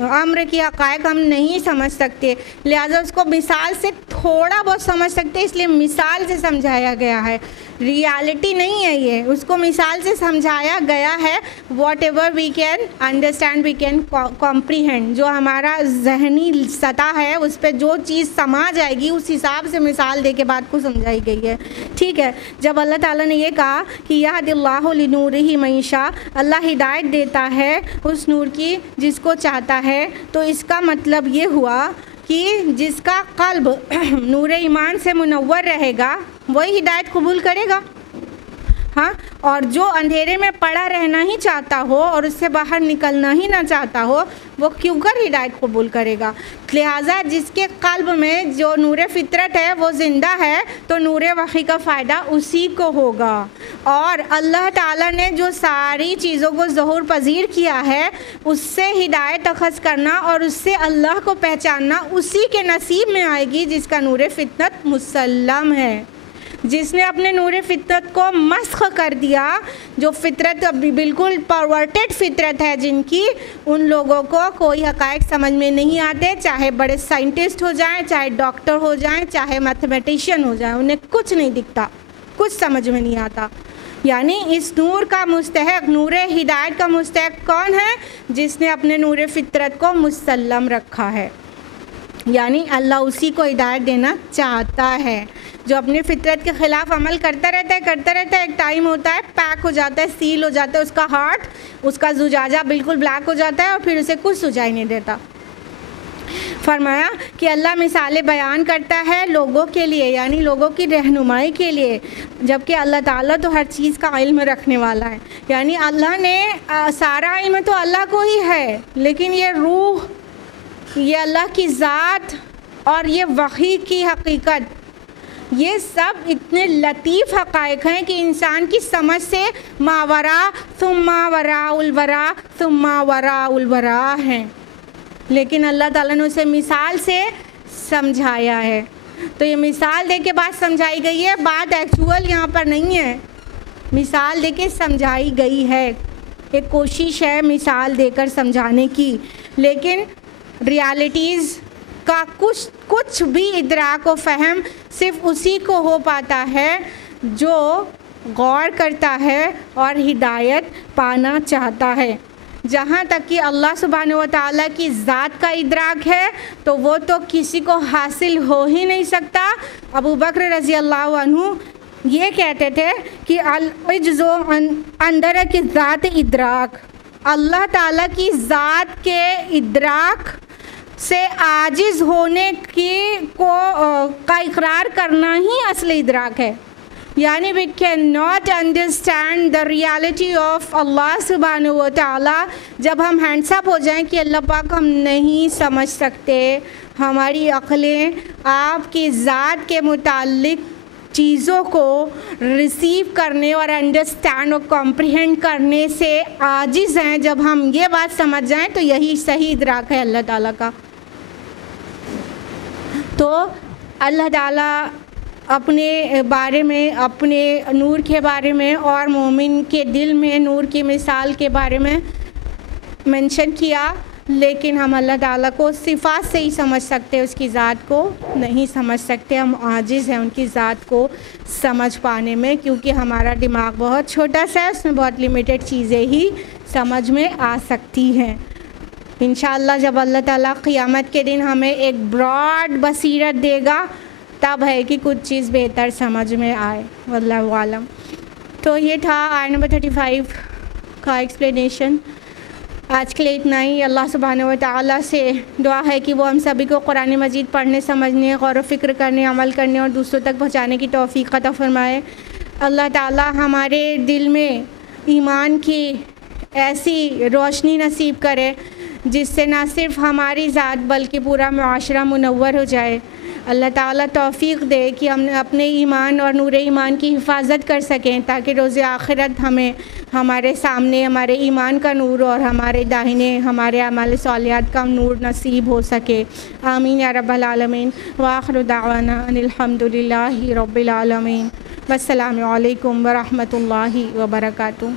امر کی حقائق ہم نہیں سمجھ سکتے، لہٰذا اس کو مثال سے تھوڑا بہت سمجھ سکتے، اس لیے مثال سے سمجھایا گیا ہے، ریالٹی نہیں ہے یہ، اس کو مثال سے سمجھایا گیا ہے۔ Whatever we can understand we can comprehend, جو ہمارا ذہنی سطح ہے اس پہ جو چیز سما جائے گی اس حساب سے مثال دے کے بات کو سمجھائی گئی ہے، ٹھیک ہے۔ جب اللہ تعالیٰ نے یہ کہا کہ یہد اللہ لنورہ من یشاء، اللہ ہدایت دیتا ہے اس نور کی جس کو چاہتا ہے، تو اس کا مطلب یہ ہوا کہ جس کا قلب نور ایمان سے منور رہے گا وہی ہدایت قبول کرے گا، ہاں، اور جو اندھیرے میں پڑا رہنا ہی چاہتا ہو اور اس سے باہر نکلنا ہی نہ چاہتا ہو وہ کیوں کر ہدایت قبول کرے گا؟ لہٰذا جس کے قلب میں جو نور فطرت ہے وہ زندہ ہے تو نور وحی کا فائدہ اسی کو ہوگا، اور اللہ تعالیٰ نے جو ساری چیزوں کو ظہور پذیر کیا ہے اس سے ہدایت اخذ کرنا اور اس سے اللہ کو پہچاننا اسی کے نصیب میں آئے گی جس کا نور فطرت مسلم ہے، جس نے اپنے نور فطرت کو مسخ کر دیا، جو فطرت بالکل پرورٹڈ فطرت ہے جن کی، ان لوگوں کو کوئی حقائق سمجھ میں نہیں آتے، چاہے بڑے سائنٹسٹ ہو جائیں، چاہے ڈاکٹر ہو جائیں، چاہے میتھمیٹیشین ہو جائیں، انہیں کچھ نہیں دکھتا، کچھ سمجھ میں نہیں آتا۔ یعنی اس نور کا مستحق، نور ہدایت کا مستحق کون ہے؟ جس نے اپنے نور فطرت کو مسلم رکھا ہے، یعنی اللہ اسی کو ہدایت دینا چاہتا ہے۔ جو اپنی فطرت کے خلاف عمل کرتا رہتا ہے، ایک ٹائم ہوتا ہے پیک ہو جاتا ہے، سیل ہو جاتا ہے اس کا ہارٹ، اس کا زجاجہ بالکل بلیک ہو جاتا ہے اور پھر اسے کچھ سجائی نہیں دیتا۔ فرمایا کہ اللہ مثالیں بیان کرتا ہے لوگوں کے لیے، یعنی لوگوں کی رہنمائی کے لیے، جبکہ اللہ تعالیٰ تو ہر چیز کا علم رکھنے والا ہے، یعنی اللہ نے سارا علم تو اللہ کو ہی ہے، لیکن یہ روح، یہ اللہ کی ذات اور یہ وحی کی حقیقت، یہ سب اتنے لطیف حقائق ہیں کہ انسان کی سمجھ سے ماورا ثم وراء الورا ثم وراء الورا ہیں، لیکن اللہ تعالیٰ نے اسے مثال سے سمجھایا ہے۔ تو یہ مثال دے کے بات سمجھائی گئی ہے، بات ایکچول یہاں پر نہیں ہے، مثال دے کے سمجھائی گئی ہے، ایک کوشش ہے مثال دے کر سمجھانے کی، لیکن ریالٹیز کا کچھ بھی ادراک و فہم صرف اسی کو ہو پاتا ہے جو غور کرتا ہے اور ہدایت پانا چاہتا ہے۔ جہاں تک کہ اللہ سبحانہ و تعالیٰ کی ذات کا ادراک ہے تو وہ تو کسی کو حاصل ہو ہی نہیں سکتا۔ ابو بکر رضی اللہ عنہ یہ کہتے تھے کہ العجز عن درک ذات ادراک، اللہ تعالیٰ کی ذات کے ادراک سے عاجز ہونے کا اقرار کرنا ہی اصل ادراک ہے، یعنی we cannot understand the reality of اللہ سبحانہ و تعالیٰ۔ جب ہم ہینڈس اپ ہو جائیں کہ اللہ پاک ہم نہیں سمجھ سکتے، ہماری عقلیں آپ کی ذات کے متعلق چیزوں کو ریسیو کرنے اور انڈرسٹینڈ اور کمپریہینڈ کرنے سے عاجز ہیں، جب ہم یہ بات سمجھ جائیں تو یہی صحیح ادراک ہے اللہ تعالیٰ کا۔ تو اللہ تعالیٰ اپنے بارے میں، اپنے نور کے بارے میں اور مومن کے دل میں نور کی مثال کے بارے میں منشن کیا، لیکن ہم اللہ تعالیٰ کو صفات سے ہی سمجھ سکتے، اس کی ذات کو نہیں سمجھ سکتے، ہم عاجز ہیں ان کی ذات کو سمجھ پانے میں، کیونکہ ہمارا دماغ بہت چھوٹا سا ہے، اس میں بہت لیمیٹڈ چیزیں ہی سمجھ میں آ سکتی ہیں۔ انشاءاللہ جب اللہ تعالیٰ قیامت کے دن ہمیں ایک براڈ بصیرت دے گا تب ہے کہ کچھ چیز بہتر سمجھ میں آئے، واللہ عالم۔ تو یہ تھا آیت نمبر 35 کا ایکسپلینیشن۔ آج کے لیے اتنا ہی۔ اللہ سبحانہ و تعالیٰ سے دعا ہے کہ وہ ہم سبھی کو قرآن مجید پڑھنے، سمجھنے، غور و فکر کرنے، عمل کرنے اور دوسروں تک پہنچانے کی توفیق عطا فرمائے۔ اللہ تعالیٰ ہمارے دل میں ایمان کی ایسی روشنی نصیب کرے جس سے نہ صرف ہماری ذات بلکہ پورا معاشرہ منور ہو جائے۔ اللہ تعالیٰ توفیق دے کہ ہم اپنے ایمان اور نور ایمان کی حفاظت کر سکیں، تاکہ روز آخرت ہمیں ہمارے سامنے ہمارے ایمان کا نور اور ہمارے داہنے ہمارے اعمال صالحات کا نور نصیب ہو سکے۔ آمین یا رب العالمین۔ وآخر دعوانا ان الحمد للہ رب العالمین۔ والسلام علیکم ورحمۃ اللہ وبرکاتہ۔